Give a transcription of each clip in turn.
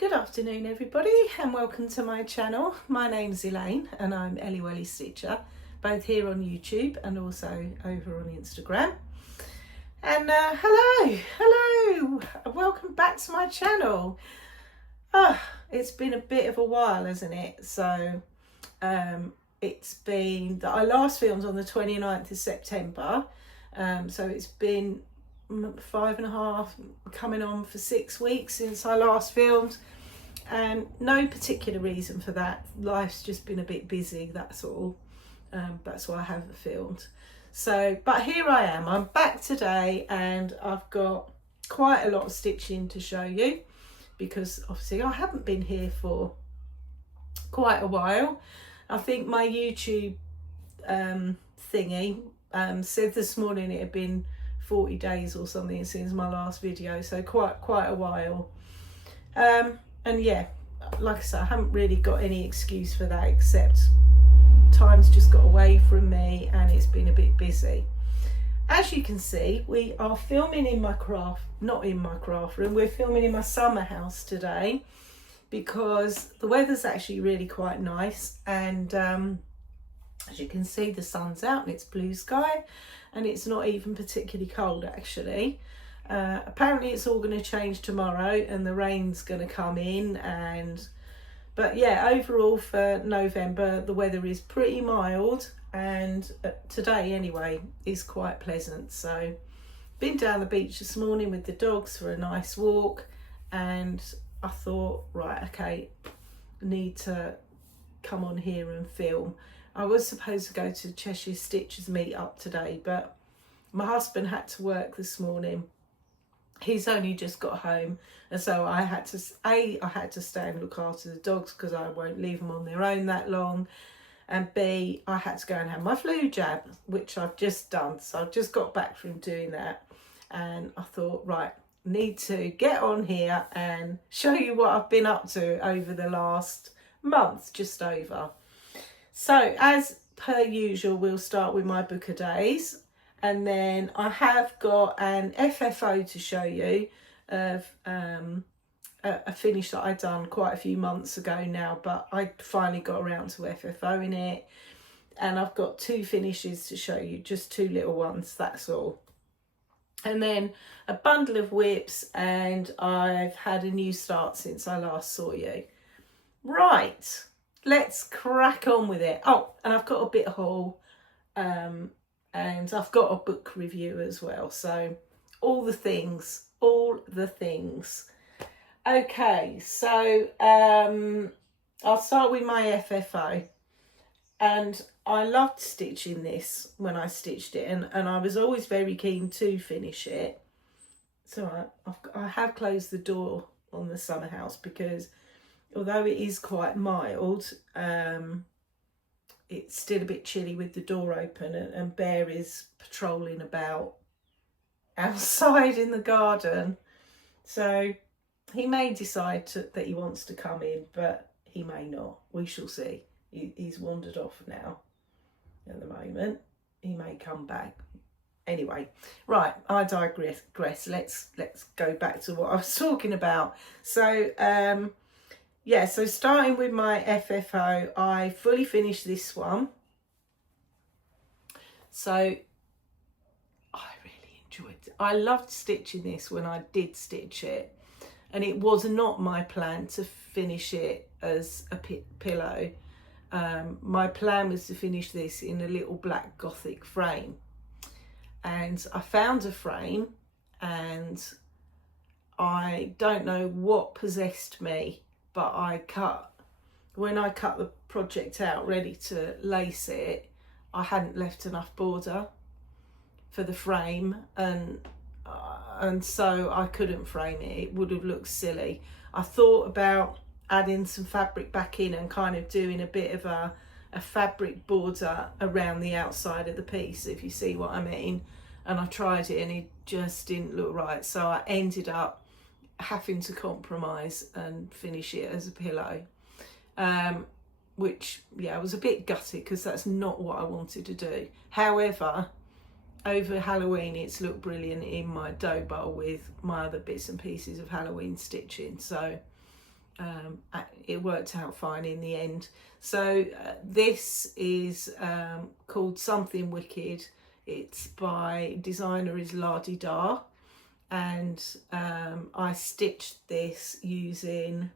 Good afternoon everybody and welcome to my channel. My name's Elaine and I'm Ellie Welly Stitcher, both here on YouTube and also over on Instagram. And hello, welcome back to my channel. It's been a bit of a while, hasn't it? So it's been that I last filmed on the 29th of September, so it's been 5.5 coming on for 6 weeks since I last filmed, and no particular reason for that. Life's just been a bit busy, that's all. That's why I haven't filmed. So but here I am, I'm back today and I've got quite a lot of stitching to show you because obviously I haven't been here for quite a while. I think my YouTube thingy said this morning it had been 40 days or something since my last video, so quite a while. And yeah, like I said, I haven't really got any excuse for that except time's just got away from me and it's been a bit busy. As you can see, we are filming in my not in my craft room, we're filming in my summer house today because the weather's actually really quite nice, and as you can see the sun's out and it's blue sky and it's not even particularly cold actually. Apparently it's all going to change tomorrow and the rain's going to come in, but yeah, overall for November the weather is pretty mild, and today anyway is quite pleasant. So been down the beach this morning with the dogs for a nice walk, and I thought, right, okay, need to come on here and film. I was supposed to go to Cheshire Stitches meet up today, but my husband had to work this morning. He's only just got home, and so I had to stay and look after the dogs because I won't leave them on their own that long, and B, I had to go and have my flu jab, which I've just done. So I've just got back from doing that, and I thought, right, need to get on here and show you what I've been up to over the last month, just over. So as per usual, we'll start with my book of days, and then I have got an FFO to show you of a finish that I'd done quite a few months ago now, but I finally got around to FFOing it, and I've got 2 finishes to show you, just 2 little ones, that's all. And then a bundle of whips, and I've had a new start since I last saw you. Right, let's crack on with it. Oh, and I've got a bit haul, and I've got a book review as well. So all the things. Okay, so I'll start with my FFO. And I loved stitching this when I stitched it, and I was always very keen to finish it. So I have closed the door on the summer house because although it is quite mild, it's still a bit chilly with the door open, and Bear is patrolling about outside in the garden. So he may decide that he wants to come in, but he may not. We shall see. He's wandered off now at the moment. He may come back. Anyway, right, I digress. Let's go back to what I was talking about. So yeah, so starting with my FFO, I fully finished this one. So I really enjoyed it. I loved stitching this when I did stitch it, and it was not my plan to finish it as a pillow. My plan was to finish this in a little black gothic frame, and I found a frame, and I don't know what possessed me, but when I cut the project out ready to lace it, I hadn't left enough border for the frame, and so I couldn't frame it. It would have looked silly. I thought about adding some fabric back in and kind of doing a bit of a fabric border around the outside of the piece, if you see what I mean. And I tried it and it just didn't look right. So I ended up having to compromise and finish it as a pillow. Which, yeah, I was a bit gutted because that's not what I wanted to do. However, over Halloween it's looked brilliant in my dough bowl with my other bits and pieces of Halloween stitching. So it worked out fine in the end. So this is called Something Wicked. It's by designer is La Di Da, and I stitched this using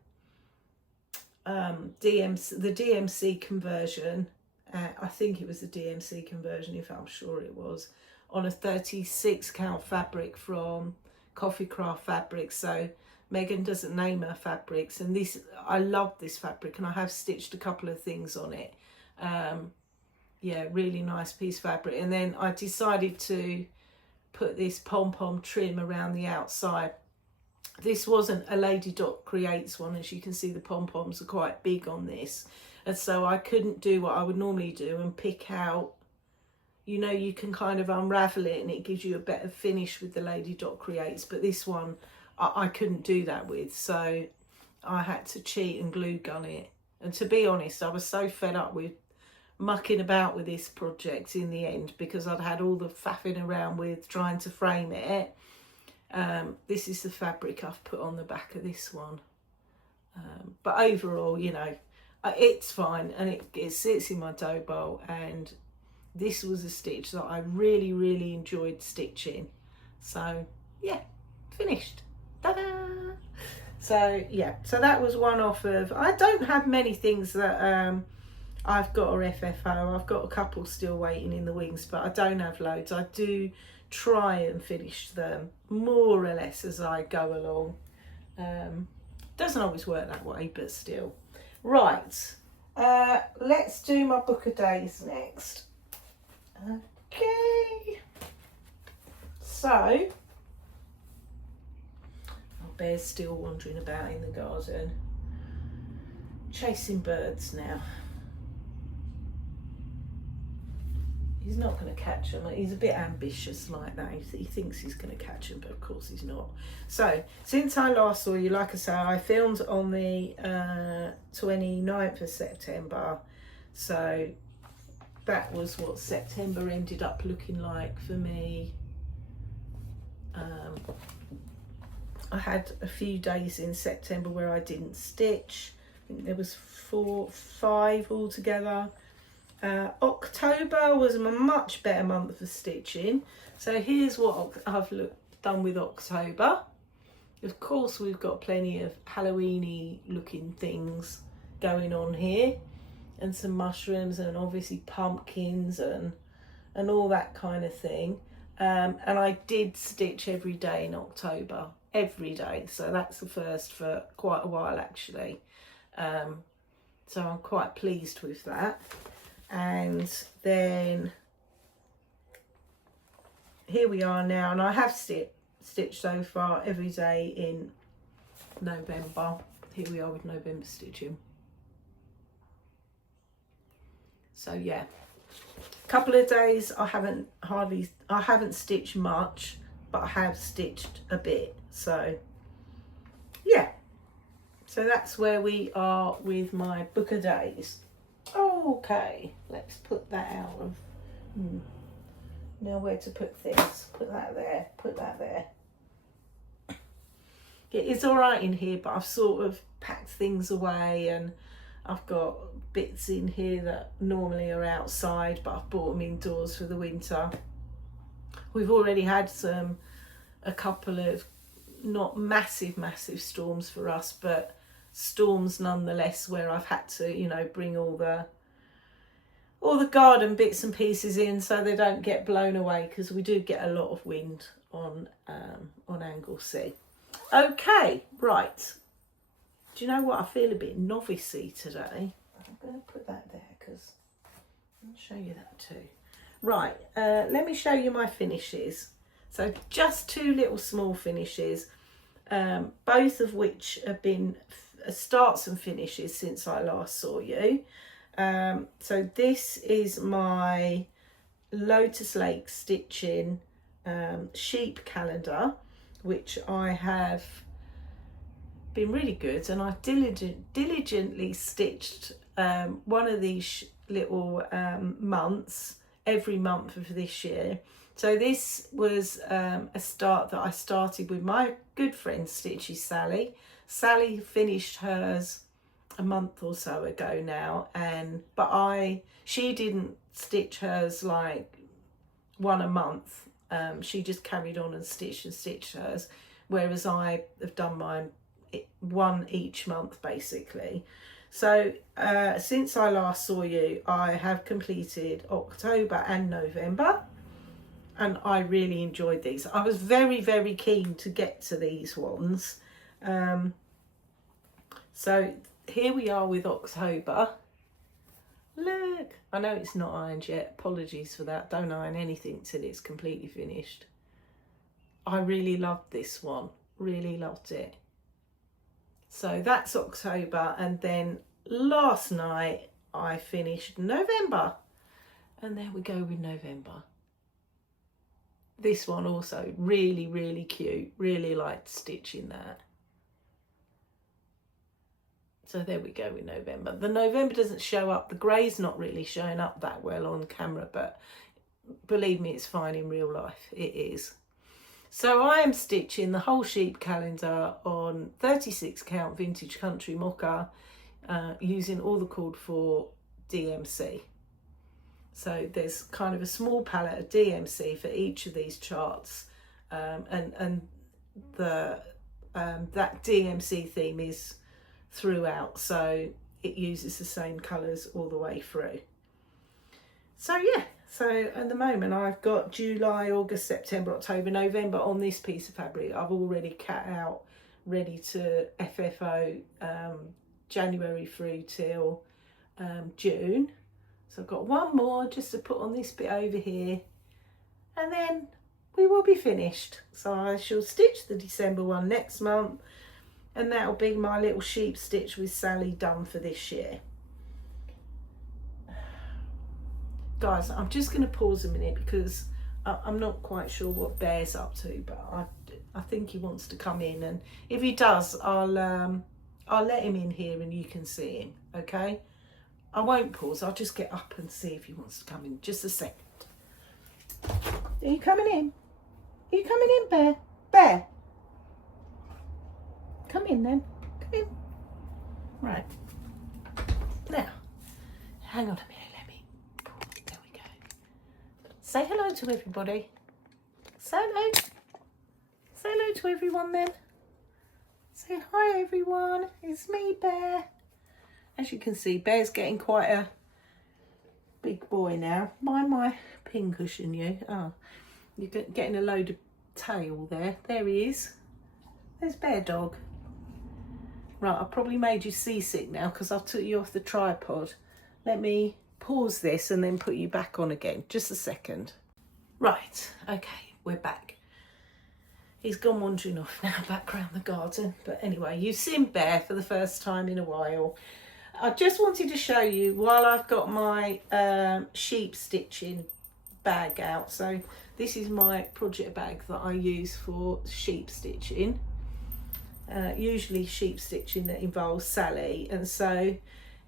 the DMC conversion. I think it was the DMC conversion, if I'm sure it was, on a 36 count fabric from Coffee Craft Fabrics. So Megan doesn't name her fabrics, and this, I love this fabric, and I have stitched a couple of things on it. Yeah, really nice piece of fabric. And then I decided to put this pom-pom trim around the outside. This wasn't a Lady Dot Creates one, as you can see the pom-poms are quite big on this, and so I couldn't do what I would normally do and pick out, you know, you can kind of unravel it and it gives you a better finish with the Lady Dot Creates, but this one I couldn't do that with, so I had to cheat and glue gun it. And to be honest, I was so fed up with mucking about with this project in the end, because I'd had all the faffing around with trying to frame it. This is the fabric I've put on the back of this one, but overall, you know, it's fine, and it sits in my dough bowl, and this was a stitch that I really enjoyed stitching. So yeah, finished. Ta-da! So yeah, so that was one off of, I don't have many things that I've got a FFO. I've got a couple still waiting in the wings, but I don't have loads. I do try and finish them more or less as I go along. Doesn't always work that way, but still. Right, let's do my book of days next. Okay, so Bear's still wandering about in the garden, chasing birds now. He's not going to catch them. He's a bit ambitious like that. He thinks he's going to catch them, but of course he's not. So, since I last saw you, like I say, I filmed on the 29th of September. So, that was what September ended up looking like for me. I had a few days in September where I didn't stitch. I think there was 5 altogether. October was a much better month for stitching. So here's what I've done with October. Of course, we've got plenty of Halloween-y looking things going on here, and some mushrooms, and obviously pumpkins and all that kind of thing. And I did stitch every day in October, every day. So that's the first for quite a while actually. So I'm quite pleased with that. And then here we are now, and I have stitched so far every day in November. Here we are with November stitching. So yeah, a couple of days I haven't stitched much, but I have stitched a bit. So yeah, so that's where we are with my book of days. Okay, let's put that out of now where to put this. Put that there, put that there. It's all right in here, but I've sort of packed things away, and I've got bits in here that normally are outside, but I've brought them indoors for the winter. We've already had a couple of not massive storms for us, but storms nonetheless, where I've had to, you know, bring all the garden bits and pieces in so they don't get blown away, because we do get a lot of wind on Anglesey. Okay, right. Do you know what? I feel a bit novice-y today. I'm going to put that there because I'll show you that too. Right, let me show you my finishes. So just 2 little small finishes, both of which have been starts and finishes since I last saw you. So this is my Lotus Lake Stitching sheep calendar, which I have been really good, and I've diligently stitched one of these little months every month of this year. So this was a start that I started with my good friend Stitchy Sally. Sally finished hers a month or so ago now, but she didn't stitch hers like one a month. She just carried on and stitched hers, whereas I have done mine one each month basically. So since I last saw you, I have completed October and November, and I really enjoyed these. I was very, very keen to get to these ones. So here we are with October. Look, I know it's not ironed yet. Apologies for that. Don't iron anything till it's completely finished. I really loved this one. Really loved it. So that's October, and then last night I finished November. And there we go with November. This one also really, really cute. Really liked stitching that. So there we go with November. The November doesn't show up. The grey's not really showing up that well on camera, but believe me, it's fine in real life. It is. So I am stitching the whole sheep calendar on 36 count vintage country mocha, using all the called for DMC. So there's kind of a small palette of DMC for each of these charts, and that DMC theme is throughout, so it uses the same colours all the way through. So yeah, so at the moment I've got July, August, September, October, November on this piece of fabric. I've already cut out, ready to FFO January through till June. So I've got one more just to put on this bit over here, and then we will be finished. So I shall stitch the December one next month, and that'll be my little sheep stitch with Sally done for this year. Guys, I'm just going to pause a minute because I'm not quite sure what Bear's up to, but I think he wants to come in, and if he does, I'll let him in here and you can see him, okay? I won't pause, I'll just get up and see if he wants to come in. Just a second. Are you coming in? Are you coming in, Bear? Bear? Come in then. Come in. Right. Now, hang on a minute. There we go. Say hello to everybody. Say hello. Say hello to everyone then. Say hi everyone. It's me, Bear. As you can see, Bear's getting quite a big boy now. Mind my pincushion, you. Oh, you're getting a load of tail there. There he is. There's Bear Dog. Right, I've probably made you seasick now because I've took you off the tripod. Let me pause this and then put you back on again. Just a second. Right, okay, we're back. He's gone wandering off now back round the garden. But anyway, you've seen Bear for the first time in a while. I just wanted to show you while I've got my sheep stitching bag out. So this is my project bag that I use for sheep stitching. Usually sheep stitching that involves Sally, and so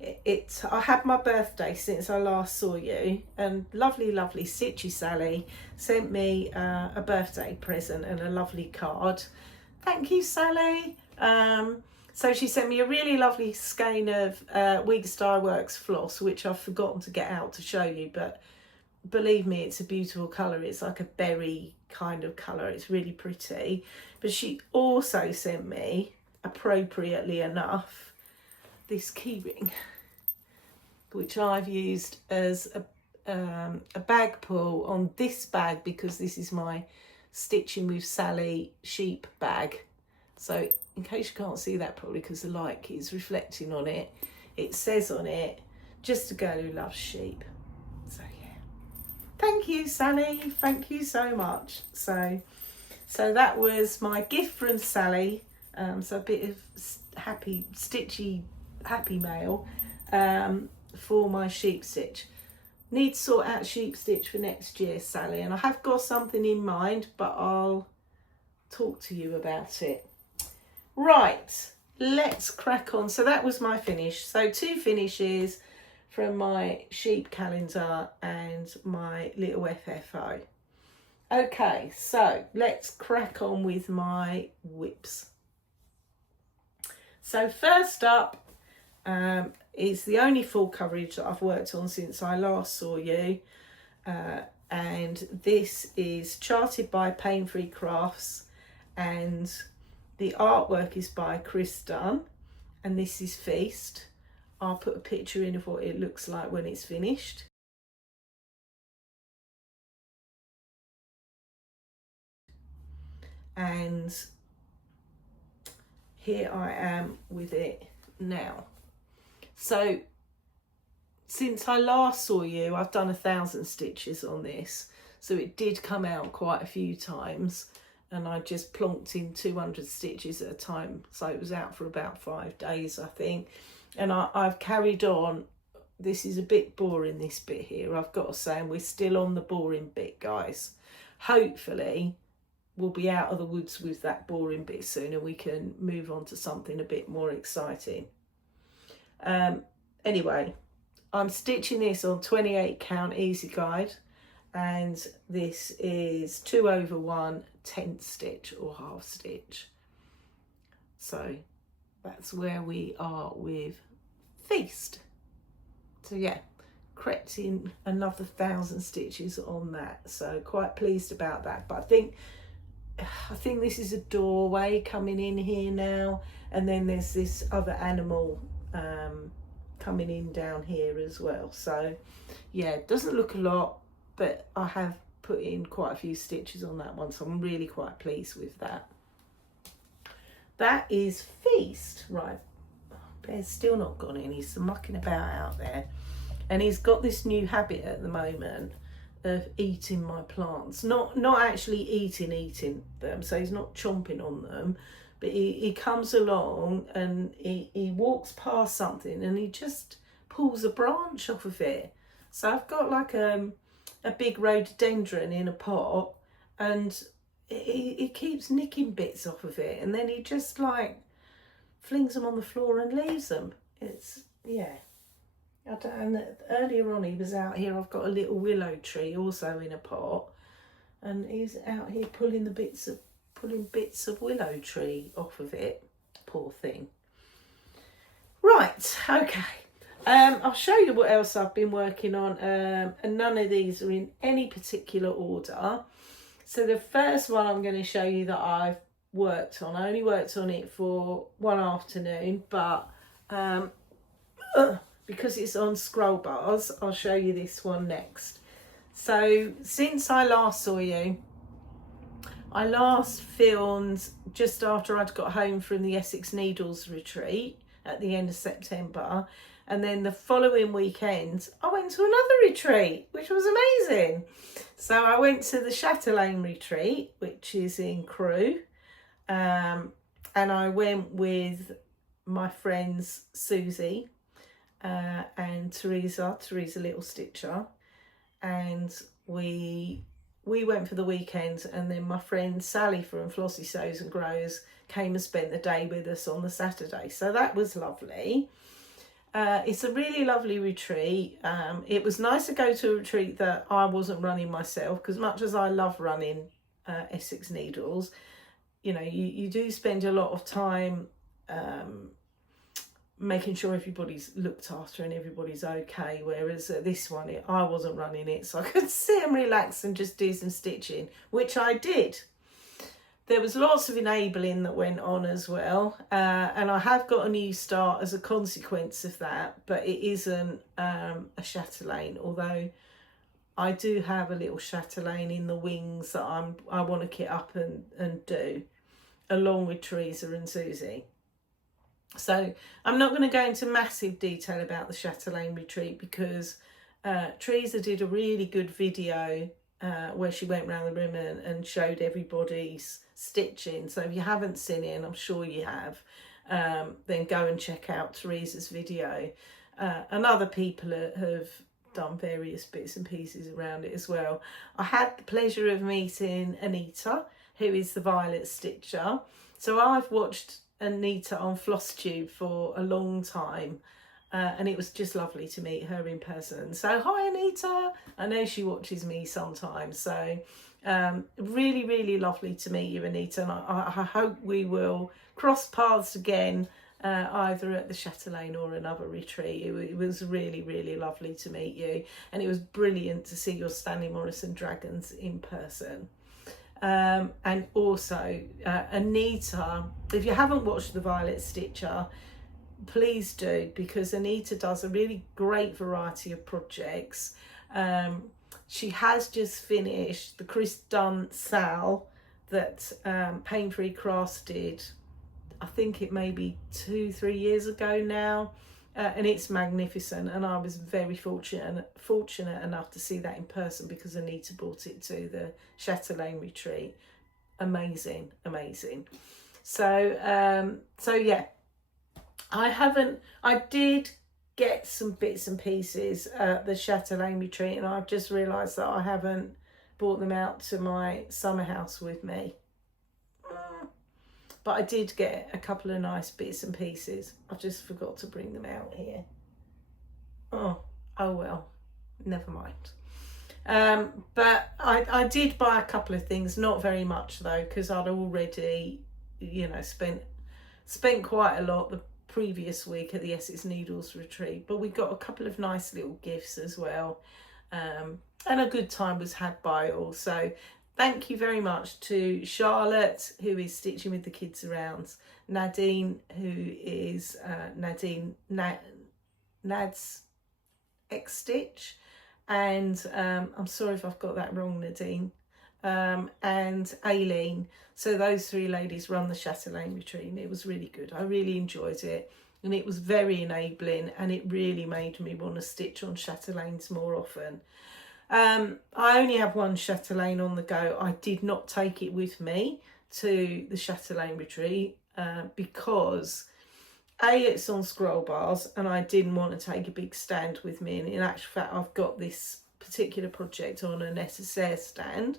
I had my birthday since I last saw you, and lovely Stitchy Sally sent me a birthday present and a lovely card. Thank you, Sally. So she sent me a really lovely skein of Hawkins Hobbies floss, which I've forgotten to get out to show you, but believe me, it's a beautiful colour. It's like a berry kind of colour. It's really pretty. But she also sent me, appropriately enough, this keyring, which I've used as a bag pull on this bag because this is my Stitching with Sally sheep bag. So in case you can't see that probably because the light is reflecting on it, it says on it, just a girl who loves sheep. So yeah, thank you, Sally, thank you so much. So that was my gift from Sally. So a bit of stitchy happy mail for my sheep stitch. Need to sort out sheep stitch for next year, Sally, and I have got something in mind, but I'll talk to you about it. Right, let's crack on. So that was my finish. So 2 finishes from my sheep calendar and my little FFO. Okay, so let's crack on with my whips. So first up is the only full coverage that I've worked on since I last saw you. And this is charted by Pain Free Crafts, and the artwork is by Chris Dunn, and this is Feast. I'll put a picture in of what it looks like when it's finished. And here I am with it now. So since I last saw you, I've done 1,000 stitches on this, so it did come out quite a few times, and I just plonked in 200 stitches at a time, so it was out for about 5 days, I think. And I've carried on. This is a bit boring, this bit here, I've got to say, and we're still on the boring bit, guys. Hopefully we'll be out of the woods with that boring bit soon, and we can move on to something a bit more exciting. Anyway, I'm stitching this on 28 count easy guide, and this is 2/1 10th stitch or half stitch. So that's where we are with Feast. So yeah, crept in another 1,000 stitches on that, so quite pleased about that. But I think this is a doorway coming in here now, and then there's this other animal coming in down here as well. So yeah, it doesn't look a lot, but I have put in quite a few stitches on that one, so I'm really quite pleased with that. That is Feast. Right, Bear's still not gone in, he's mucking about out there, and he's got this new habit at the moment of eating my plants. Not actually eating them, so he's not chomping on them, but he comes along and he walks past something and he just pulls a branch off of it. So I've got like a big rhododendron in a pot, and he keeps nicking bits off of it, and then he just like flings them on the floor and leaves them. It's, yeah. And earlier on he was out here. I've got a little willow tree also in a pot, and he's out here pulling bits of willow tree off of it. Poor thing. Right, okay. I'll show you what else I've been working on, and none of these are in any particular order. So the first one I'm going to show you that I've worked on, I only worked on it for one afternoon, but because it's on scroll bars, I'll show you this one next. So since I last saw you, I last filmed just after I'd got home from the Essex Needles retreat at the end of September, and then the following weekend I went to another retreat, which was amazing. So I went to the Chatelaine retreat, which is in Crewe, and I went with my friends Susie and Teresa Little Stitcher, and we went for the weekend, and then my friend Sally from Flossie Sews and Grows came and spent the day with us on the Saturday, so that was lovely. It's a really lovely retreat. It was nice to go to a retreat that I wasn't running myself, because much as I love running Essex Needles, you know, you do spend a lot of time making sure everybody's looked after and everybody's okay, whereas this one I wasn't running it, so I could sit and relax and just do some stitching, which I did. There was lots of enabling that went on as well, and I have got a new start as a consequence of that, but it isn't a chatelaine, although I do have a little chatelaine in the wings that I want to kit up and do, along with Teresa and Susie. So I'm not going to go into massive detail about the Chatelaine retreat, because Teresa did a really good video where she went around the room and showed everybody's stitching. So if you haven't seen it, and I'm sure you have, then go and check out Teresa's video. And other people have done various bits and pieces around it as well. I had the pleasure of meeting Anita, who is the Violet Stitcher. So I've watched Anita on Flosstube for a long time, and it was just lovely to meet her in person. So hi Anita, I know she watches me sometimes, so really lovely to meet you, Anita, and I hope we will cross paths again either at the Chatelaine or another retreat. It was really, really lovely to meet you, and it was brilliant to see your Stanley Morrison dragons in person. And also Anita, if you haven't watched the Violet Stitcher, please do, because Anita does a really great variety of projects. She has just finished the Chris Dunn Sal that Pain Free Crafts did, I think it may be 2-3 years ago now, and it's magnificent, and I was very fortunate enough to see that in person because Anita brought it to the Chatelaine retreat. Amazing. So yeah, I did get some bits and pieces at the Chatelaine retreat, and I've just realised that I haven't brought them out to my summer house with me. But I did get a couple of nice bits and pieces. I just forgot to bring them out here. Oh well, never mind. But I did buy a couple of things, not very much though, because I'd already, spent quite a lot the previous week at the Essex Needles retreat. But we got a couple of nice little gifts as well. And a good time was had by all. So thank you very much to Charlotte, who is stitching with the kids around, Nadine, who is Nad's X Stitch, and I'm sorry if I've got that wrong, Nadine, and Aileen. So those three ladies run the Chatelaine retreat, and it was really good. I really enjoyed it, and it was very enabling, and it really made me want to stitch on Chatelaines more often. I only have one Chatelaine on the go. I did not take it with me to the Chatelaine retreat because it's on scroll bars, and I didn't want to take a big stand with me. And in actual fact, I've got this particular project on a necessaire stand,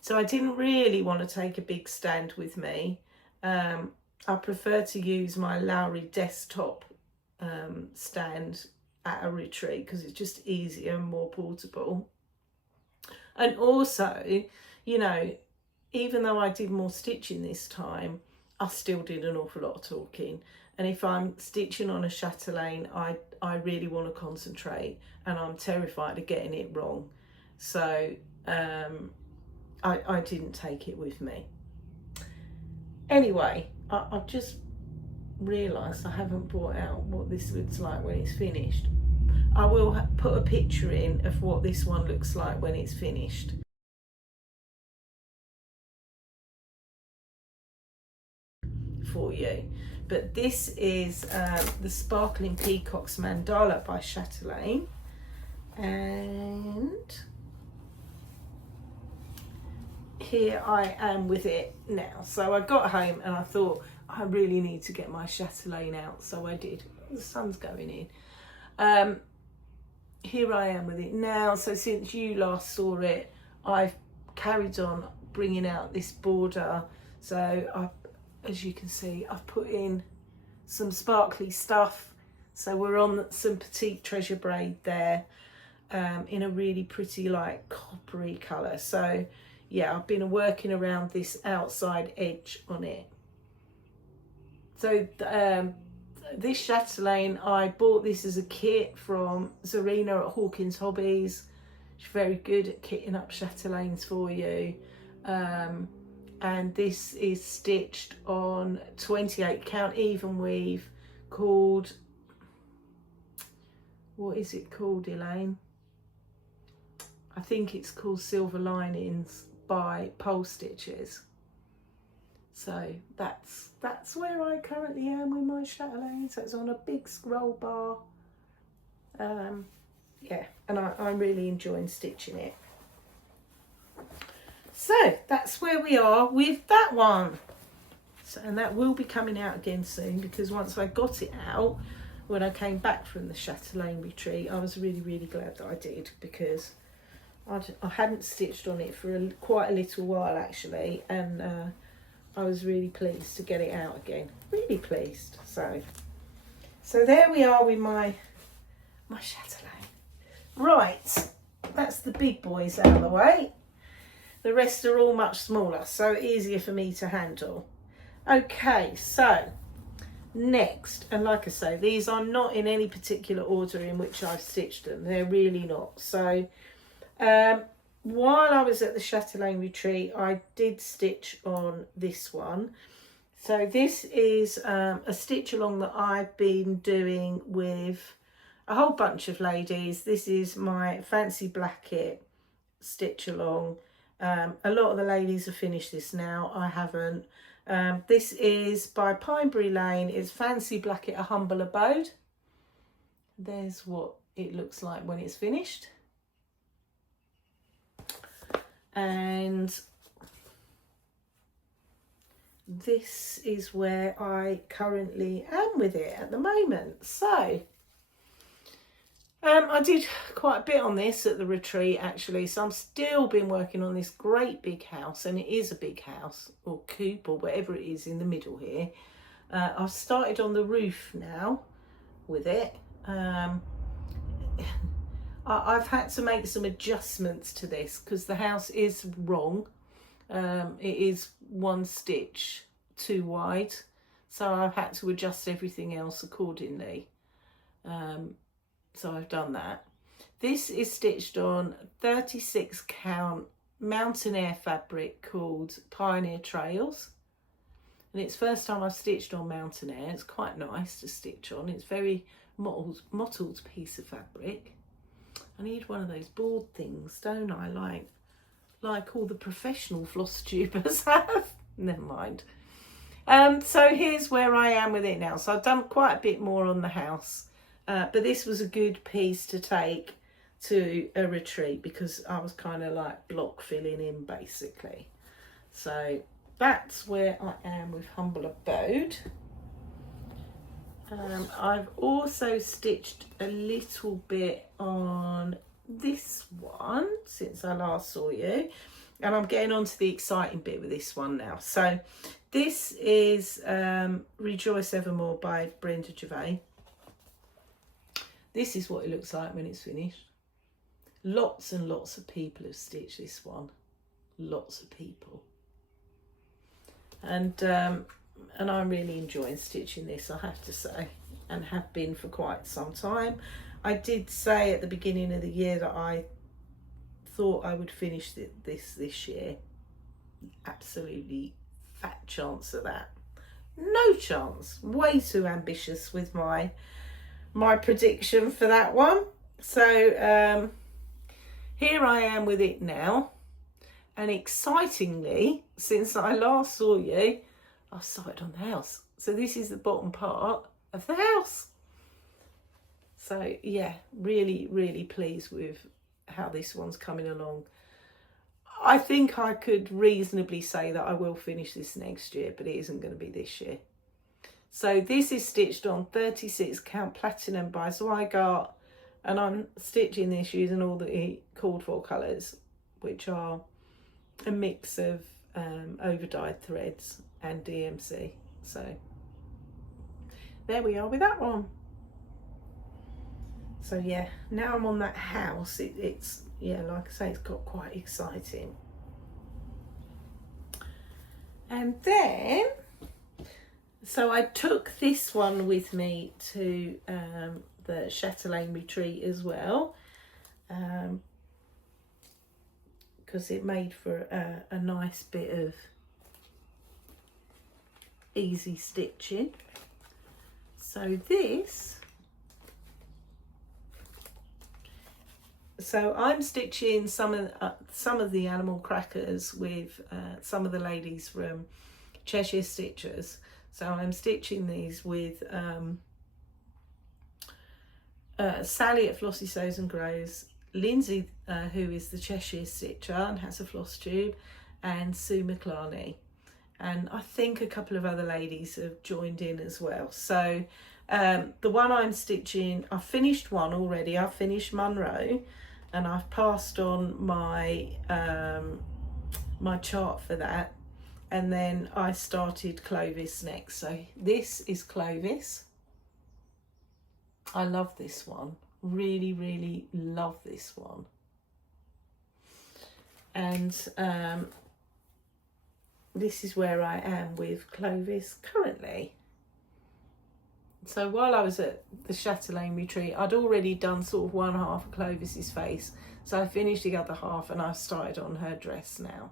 so I didn't really want to take a big stand with me. I prefer to use my Lowry desktop stand at a retreat because it's just easier and more portable. And also, even though I did more stitching this time, I still did an awful lot of talking. And if I'm stitching on a Chatelaine, I really want to concentrate, and I'm terrified of getting it wrong. So I didn't take it with me. Anyway, I've just realised I haven't brought out what this looks like when it's finished. I will put a picture in of what this one looks like when it's finished. For you. But this is the Sparkling Peacocks Mandala by Chatelaine, and here I am with it now. So I got home and I thought I really need to get my Chatelaine out, so I did. The sun's going in. Here I am with it now. So since you last saw it, I've carried on bringing out this border. So as you can see, I've put in some sparkly stuff. So we're on some Petite Treasure braid there, in a really pretty like coppery colour. So yeah, I've been working around this outside edge on it. So this Chatelaine, I bought this as a kit from Zarina at Hawkins Hobbies. She's very good at kitting up Chatelaines for you. And this is stitched on 28 count even weave called, what is it called, Elaine? I think it's called Silver Linings by Polstitches. So that's where I currently am with my Chatelaine. So it's on a big scroll bar. Yeah, and I'm really enjoying stitching it. So that's where we are with that one. So, and that will be coming out again soon, because once I got it out, when I came back from the Chatelaine retreat, I was really, really glad that I did, because I hadn't stitched on it for quite a little while actually, and I was really pleased to get it out again. Really pleased. So there we are with my Chatelaine. Right, that's the big boys out of the way. The rest are all much smaller, so easier for me to handle. Okay, so Next, and like I say, these are not in any particular order in which I've stitched them. They're really not. So while I was at the Chatelaine retreat, I did stitch on this one. So this is a stitch along that I've been doing with a whole bunch of ladies. This is my Fancy Blacket stitch along. A lot of the ladies have finished this now. I haven't. This is by Pinebury Lane. It's Fancy Blacket, A Humble Abode. There's what it looks like when it's finished. And this is where I currently am with it at the moment. So I did quite a bit on this at the retreat actually, so I'm still been working on this great big house, and it is a big house or coop or whatever it is in the middle here. I've started on the roof now with it. I've had to make some adjustments to this because the house is wrong. It is one stitch too wide, so I've had to adjust everything else accordingly. So I've done that. This is stitched on 36 count mountain air fabric called Pioneer Trails, and it's first time I've stitched on mountain air. It's quite nice to stitch on. It's very mottled piece of fabric. I need one of those board things, don't I, like all the professional Flosstubers have. Never mind. So here's where I am with it now. So I've done quite a bit more on the house. But this was a good piece to take to a retreat because I was kind of like block filling in basically. So that's where I am with Humble Abode. I've also stitched a little bit on this one since I last saw you, and I'm getting on to the exciting bit with this one now. So this is Rejoice Evermore by Brenda Gervais. This is what it looks like when it's finished. Lots and lots of people have stitched this one. Lots of people. And I'm really enjoying stitching this, I have to say, and have been for quite some time. I did say at the beginning of the year that I thought I would finish this year. Absolutely fat chance of that. No chance. Way too ambitious with my prediction for that one. So here I am with it now, and excitingly, since I last saw you, I've started on the house. So this is the bottom part of the house. So yeah, really pleased with how this one's coming along. I think I could reasonably say that I will finish this next year, but it isn't going to be this year. So this is stitched on 36 count platinum by Zweigart, and I'm stitching this using all the called for colours, which are a mix of over-dyed threads and DMC. So there we are with that one. So yeah, now I'm on that house. It's yeah, like I say, it's got quite exciting. And then, so I took this one with me to the Chatelaine retreat as well, because it made for a nice bit of easy stitching. So this, so I'm stitching some of the animal crackers with some of the ladies from Cheshire Stitchers. So I'm stitching these with Sally at Flossie Sews and Grows, Lindsay, who is the Cheshire Stitcher and has a floss tube, and Sue McClarney. And I think a couple of other ladies have joined in as well. So the one I'm stitching, I've finished one already. I've finished Munro, and I've passed on my my chart for that. And then I started Clovis next. So this is Clovis. I love this one. Really love this one. And this is where I am with Clovis currently. So while I was at the Chatelaine retreat, I'd already done sort of one half of Clovis's face. So I finished the other half and I've started on her dress now.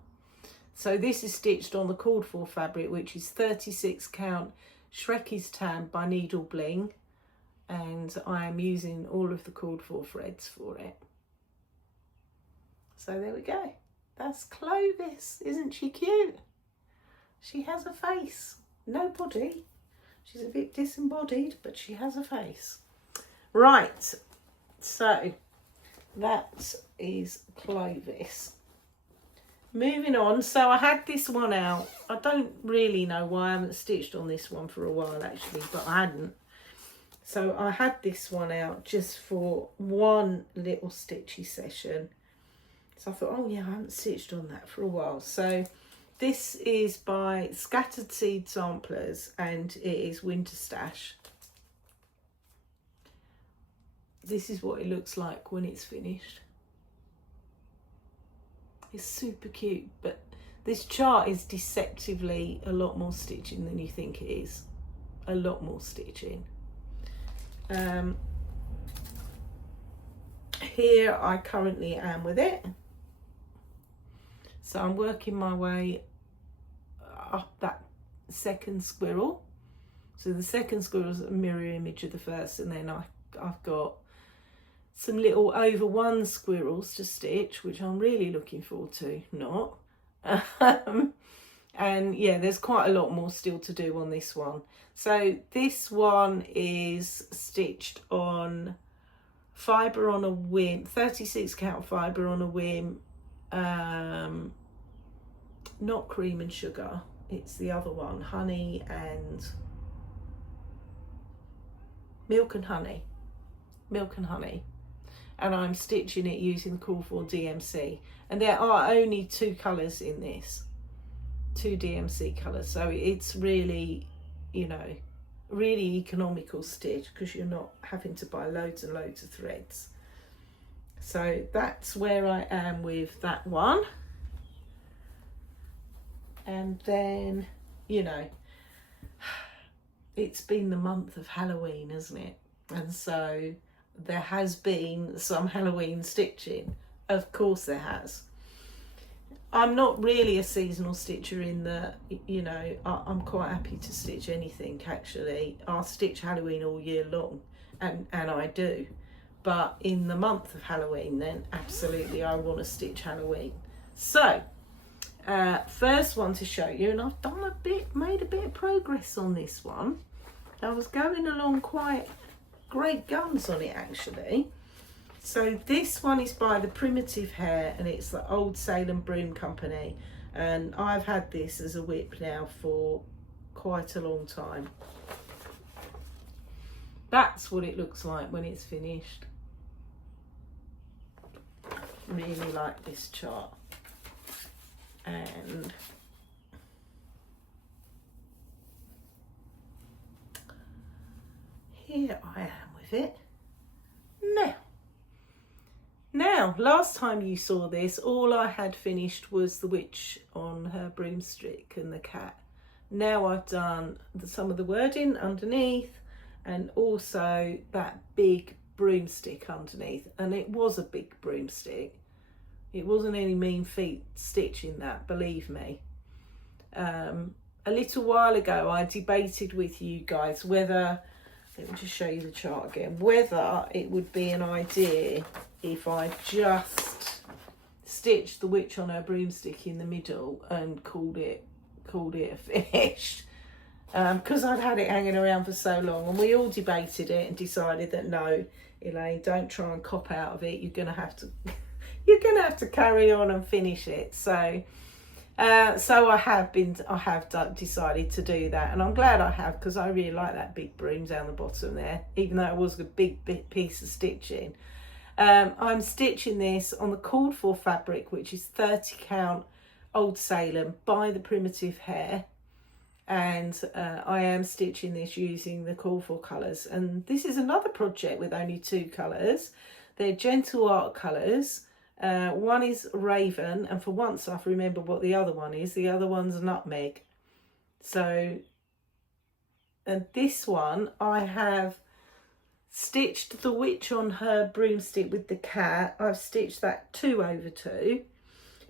So this is stitched on the called for fabric, which is 36 count Shrekky's Tam by Needle Bling. And I am using all of the called for threads for it. So there we go. That's Clovis. Isn't she cute? She has a face. No body. She's a bit disembodied, but she has a face. Right. So that is Clovis. Moving on. So I had this one out. I don't really know why I haven't stitched on this one for a while actually, but I hadn't. So I had this one out just for one little stitchy session. So I thought, oh yeah, I haven't stitched on that for a while. So this is by Scattered Seed Samplers and it is Winter Stash. This is what it looks like when it's finished. It's super cute, but this chart is deceptively a lot more stitching than you think it is. A lot more stitching. Here I currently am with it. So I'm working my way up that second squirrel. So the second squirrel is a mirror image of the first, and then I've got some little over one squirrels to stitch, which I'm really looking forward to. Not. And yeah, there's quite a lot more still to do on this one. So this one is stitched on fibre on a whim, 36 count fibre on a whim, not cream and sugar, it's the other one, honey and milk and honey, and I'm stitching it using the call for DMC, and there are only two colours in this, two DMC colours, so it's really, you know, really economical stitch because you're not having to buy loads and loads of threads. So that's where I am with that one. And then, you know, it's been the month of Halloween, hasn't it? And so there has been some Halloween stitching. Of course there has. I'm not really a seasonal stitcher in that, you know, I'm quite happy to stitch anything actually. I'll stitch Halloween all year long, and I do. But in the month of Halloween, then absolutely I want to stitch Halloween. So, first one to show you, and I've done made a bit of progress on this one. I was going along quite great guns on it actually. So this one is by the Primitive Hair, and it's the Old Salem Broom Company, and I've had this as a whip now for quite a long time. That's what it looks like when it's finished. Really like this chart. And here I am with it. Now, last time you saw this, all I had finished was the witch on her broomstick and the cat. Now I've done some of the wording underneath and also that big broomstick underneath. And it was a big broomstick. It wasn't any mean feat stitching that, believe me. A little while ago, I debated with you guys whether, let me just show you the chart again, whether it would be an idea if I just stitched the witch on her broomstick in the middle and called it a finish. Because I'd had it hanging around for so long, and we all debated it and decided that no, Elaine, don't try and cop out of it. You're gonna have to carry on and finish it. So I have decided to do that, and I'm glad I have, because I really like that big broom down the bottom there, even though it was a big piece of stitching. I'm stitching this on the called for fabric, which is 30 count Old Salem by the Primitive Hair, and I am stitching this using the call for colours. And this is another project with only two colours. They're Gentle Art colours. One is Raven, and for once I've remembered what the other one is. The other one's Nutmeg. So And this one I have stitched the witch on her broomstick with the cat. I've stitched that 2 over 2,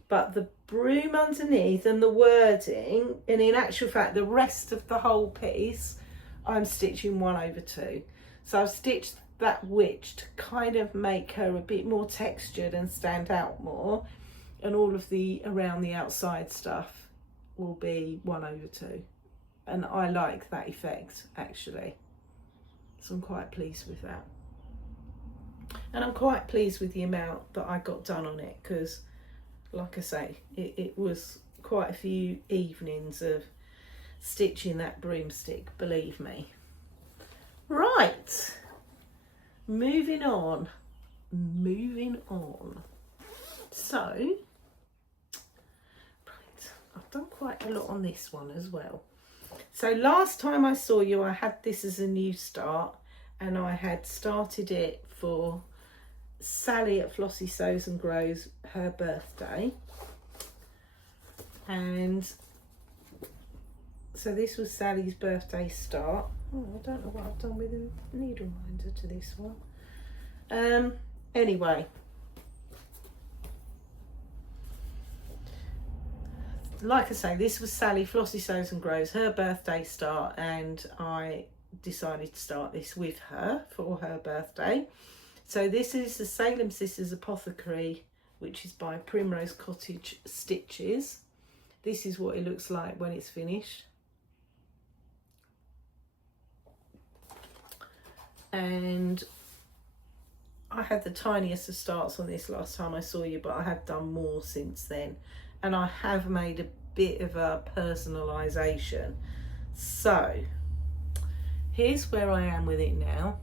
but the broom underneath and the wording, and in actual fact the rest of the whole piece, I'm stitching 1 over 2. So I've stitched that witch to kind of make her a bit more textured and stand out more, and all of the around the outside stuff will be 1 over 2, and I like that effect actually. So I'm quite pleased with that. And I'm quite pleased with the amount that I got done on it, because like I say, it was quite a few evenings of stitching that broomstick, believe me. Right, moving on. So, right, I've done quite a lot on this one as well. So last time I saw you, I had this as a new start, and I had started it for Sally at Flossie Sews and Grows, her birthday. And so this was Sally's birthday start. Oh, I don't know what I've done with a needle minder to this one. Anyway, like I say, this was Sally, Flossie Sews and Grows, her birthday start, and I decided to start this with her for her birthday. So this is the Salem Sisters Apothecary, which is by Primrose Cottage Stitches. This is what it looks like when it's finished. And I had the tiniest of starts on this last time I saw you, but I have done more since then. And I have made a bit of a personalisation. So here's where I am with it now.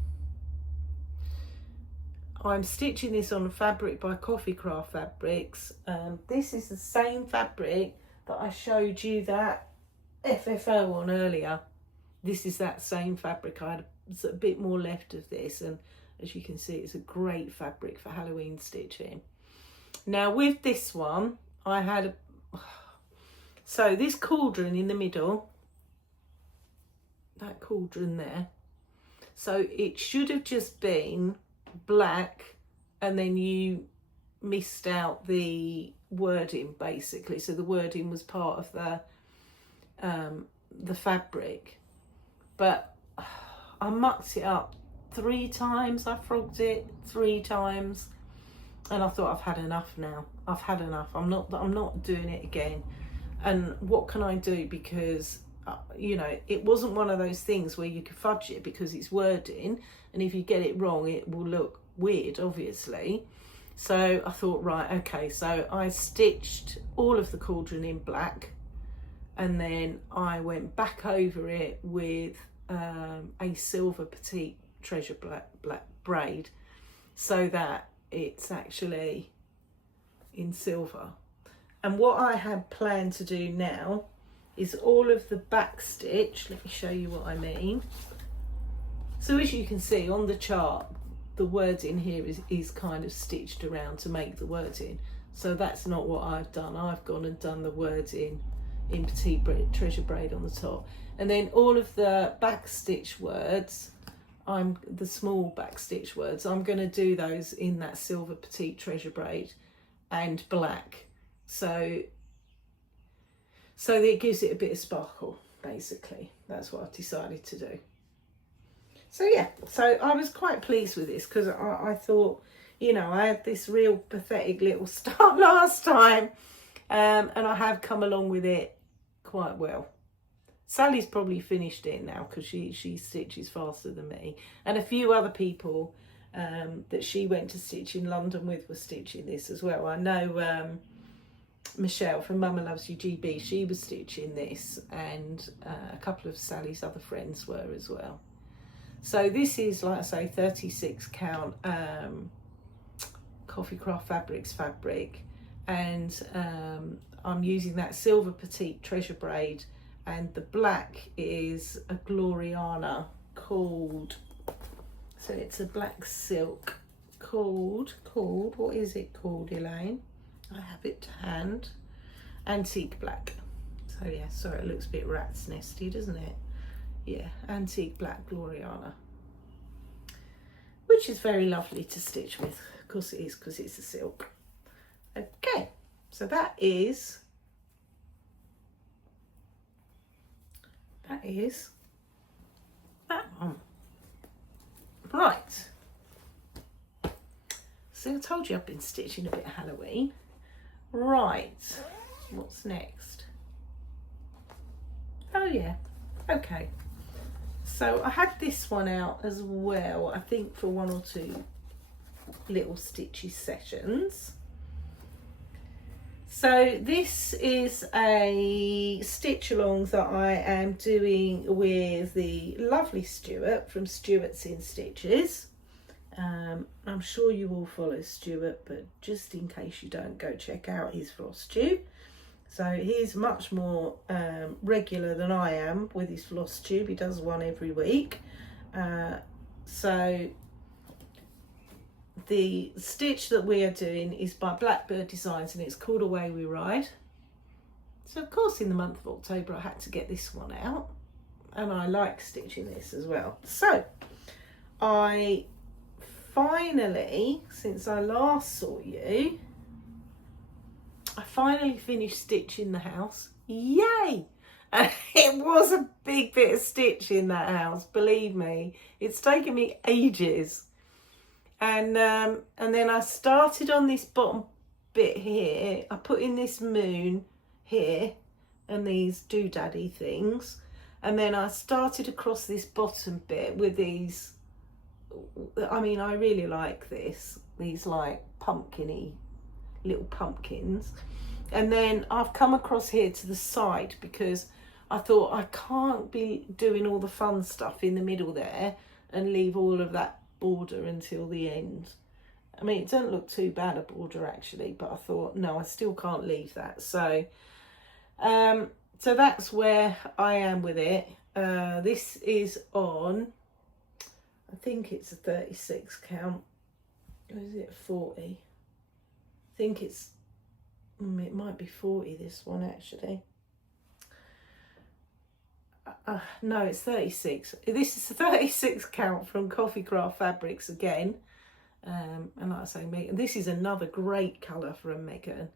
I'm stitching this on Fabric by Coffee Craft Fabrics. This is the same fabric that I showed you that FFO on earlier. This is that same fabric. I had a bit more left of this, and as you can see, it's a great fabric for Halloween stitching. Now with this one, I had so this cauldron in the middle, that cauldron there, so it should have just been black, and then you missed out the wording basically, so the wording was part of the fabric, but I mucked it up 3 times. I frogged it 3 times, and I thought, I've had enough now. I've had enough. I'm not doing it again. And what can I do? Because you know, it wasn't one of those things where you could fudge it because it's wording, and if you get it wrong, it will look weird, obviously. So I thought, right, okay. So I stitched all of the cauldron in black, and then I went back over it with a silver petite treasure black braid, so that it's actually in silver. And what I had planned to do now is all of the back stitch. Let me show you what I mean. So as you can see on the chart, the wording here is kind of stitched around to make the wording. So that's not what I've done. I've gone and done the wording in petite treasure braid on the top. And then all of the back stitch words, the small back stitch words, I'm going to do those in that silver petite treasure braid and black. So that it gives it a bit of sparkle, basically. That's what I've decided to do. So yeah, so I was quite pleased with this, because I thought, you know, I had this real pathetic little start last time, and I have come along with it quite well. Sally's probably finished it now, because she stitches faster than me, and a few other people that she went to stitch in London with were stitching this as well. I know Michelle from Mama Loves You GB, she was stitching this, and a couple of Sally's other friends were as well. So this is, like I say, 36 count Coffee Craft Fabrics fabric, and I'm using that silver petite treasure braid, and the black is a Gloriana called, so it's a black silk called, what is it called, Elaine? I have it to hand. Antique Black. So yeah, sorry, it looks a bit rat's nesty, doesn't it? yeah, antique black Gloriana, which is very lovely to stitch with. Of course it is, because it's a silk. Okay, so that is that one. Right, so I told you I've been stitching a bit of Halloween. Right, what's next? Oh yeah, okay. So I had this one out as well, I think for 1 or 2 little stitchy sessions. So this is a stitch along that I am doing with the lovely Stuart from Stuart's in Stitches. I'm sure you all follow Stuart, but just in case you don't, go check out his Flosstube. So he's much more regular than I am with his Flosstube. He does one every week. So the stitch that we are doing is by Blackbird Designs, and it's called Away We Ride. So of course in the month of October I had to get this one out, and I like stitching this as well. So I finally, since I last saw you, I finally finished stitching the house. Yay! And it was a big bit of stitch in that house, believe me. It's taken me ages. And then I started on this bottom bit here. I put in this moon here and these doodaddy things. And then I started across this bottom bit with these, I mean, I really like this. These like pumpkin-y little pumpkins. And then I've come across here to the side because I thought I can't be doing all the fun stuff in the middle there and leave all of that border until the end. I mean, it doesn't look too bad a border actually, but I thought no, I still can't leave that. So so that's where I am with it. This is on, I think it's a 36 count, or is it 40? I think it's it might be 40, this one actually. No, it's 36. This is a 36 count from Coffee Craft Fabrics again. And like I say, Megan, this is another great colour from Megan.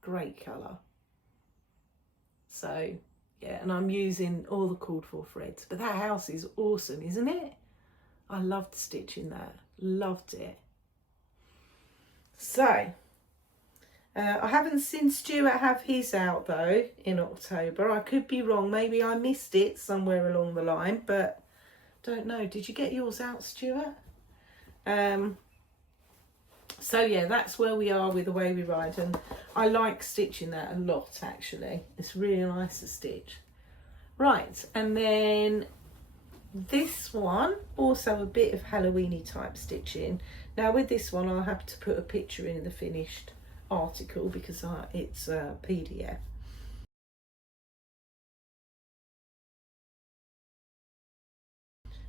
Great colour. So, yeah, and I'm using all the called for threads. But that house is awesome, isn't it? I loved stitching that. Loved it. So, I haven't seen Stuart have his out though in October. I could be wrong. Maybe I missed it somewhere along the line, but don't know. Did you get yours out, Stuart? So yeah, that's where we are with Away We Ride, and I like stitching that a lot actually. It's really nice to stitch. Right, and then this one, also a bit of Halloweeny type stitching. Now with this one I'll have to put a picture in the finished article because it's a PDF.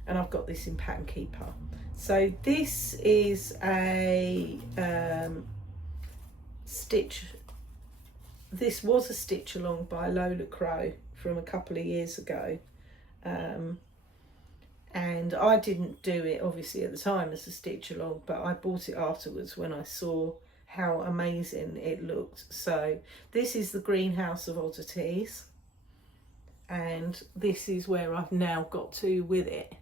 And I've got this in Pattern Keeper. So this is a stitch. This was a stitch along by Lola Crow from a couple of years ago. And I didn't do it obviously at the time as a stitch along, but I bought it afterwards when I saw how amazing it looked. So this is the Greenhouse of Oddities, and this is where I've now got to with it.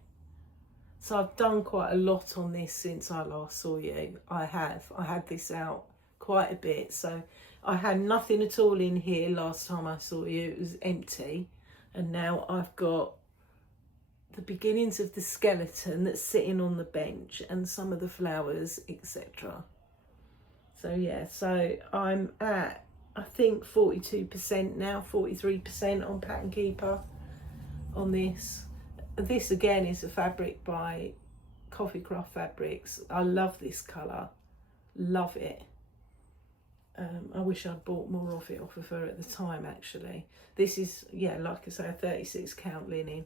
So I've done quite a lot on this since I last saw you. I had this out quite a bit. So I had nothing at all in here last time I saw you. It was empty, and now I've got the beginnings of the skeleton that's sitting on the bench and some of the flowers, etc. So yeah, so I'm at, I think 42% now, 43% on Pattern Keeper on this. This again is a fabric by Coffee Craft Fabrics. I love this colour, love it. I wish I'd bought more of it off of her at the time actually. This is, yeah, like I say, a 36 count linen,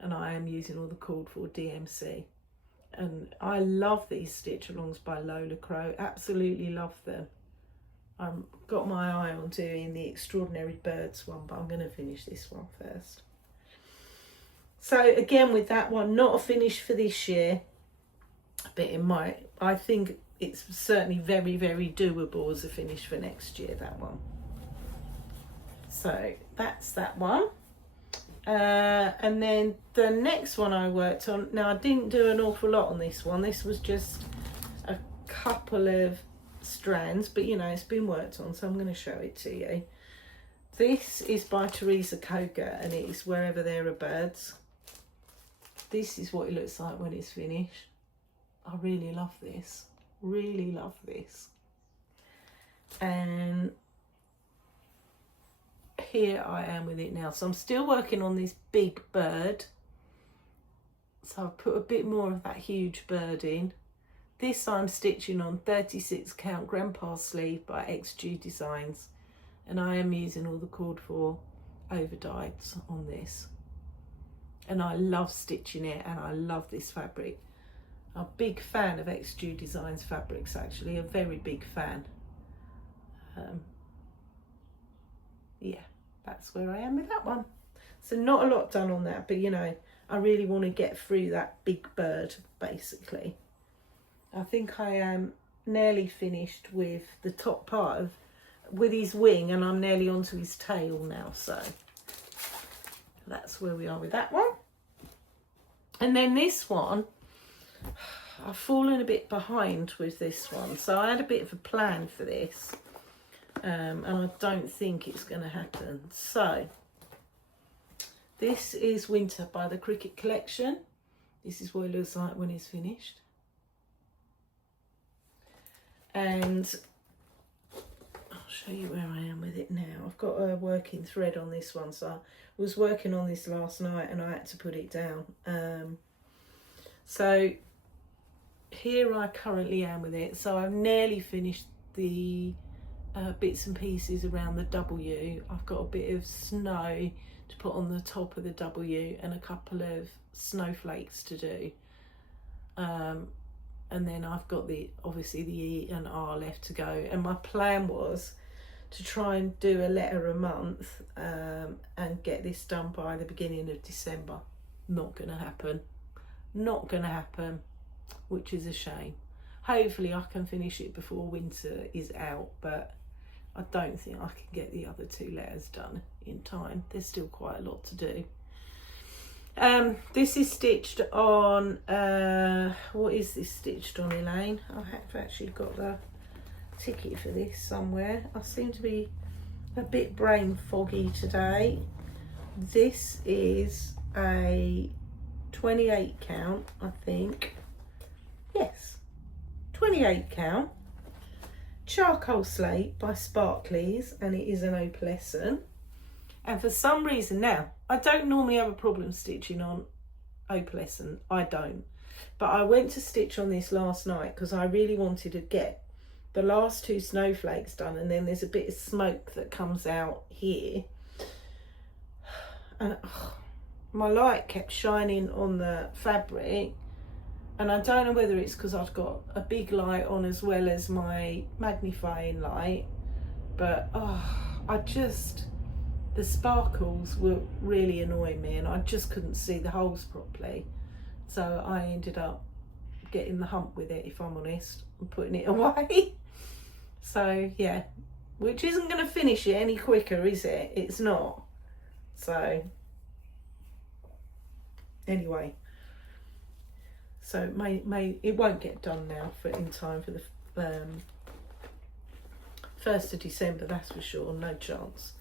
and I am using all the called for DMC. And I love these stitch alongs by Lola Crow, absolutely love them. I've got my eye on doing the Extraordinary Birds one, but I'm going to finish this one first. So again, with that one, not a finish for this year, but I think it's certainly very, very doable as a finish for next year, that one. So that's that one. And then the next one I worked on, now I didn't do an awful lot on this one. This was just a couple of strands, but you know, it's been worked on, so I'm going to show it to you. This is by Teresa Koga, and it is Wherever There Are Birds. This is what it looks like when it's finished. I really love this. Really love this. And here I am with it now. So I'm still working on this big bird. So I've put a bit more of that huge bird in. This I'm stitching on 36 count Grandpa's Sleeve by XG Designs. And I am using all the cord 4 overdyes on this. And I love stitching it, and I love this fabric. I'm a big fan of XG Designs fabrics, actually, a very big fan. Yeah, that's where I am with that one. So not a lot done on that, but you know, I really want to get through that big bird, basically. I think I am nearly finished with the top part of, with his wing, and I'm nearly onto his tail now, so that's where we are with that one. And then this one, I've fallen a bit behind with this one, so I had a bit of a plan for this, and I don't think it's going to happen. So this is Winter by the Cricket Collection. This is what it looks like when it's finished. And I'll show you where I am with it now. I've got a working thread on this one, so I was working on this last night and I had to put it down. So here I currently am with it. So I've nearly finished the bits and pieces around the W. I've got a bit of snow to put on the top of the W and a couple of snowflakes to do. And then I've got obviously the E and R left to go. And my plan was to try and do a letter a month and get this done by the beginning of December. Not going to happen. Not going to happen, which is a shame. Hopefully I can finish it before winter is out, but I don't think I can get the other 2 letters done in time. There's still quite a lot to do. This is stitched on, what is this stitched on, Elaine? I have actually got the ticket for this somewhere. I seem to be a bit brain foggy today. This is a 28 count, I think. Yes, 28 count. Charcoal Slate by Sparkleys, and it is an opalescent. And for some reason now, I don't normally have a problem stitching on opalescent, I don't. But I went to stitch on this last night because I really wanted to get the last 2 snowflakes done, and then there's a bit of smoke that comes out here. And my light kept shining on the fabric, and I don't know whether it's because I've got a big light on as well as my magnifying light, but the sparkles were really annoying me, and I just couldn't see the holes properly. So I ended up getting the hump with it, if I'm honest, and putting it away. So yeah, which isn't going to finish it any quicker, is it? It's not. So anyway, so it won't get done now in time for the 1st of December, that's for sure, no chance.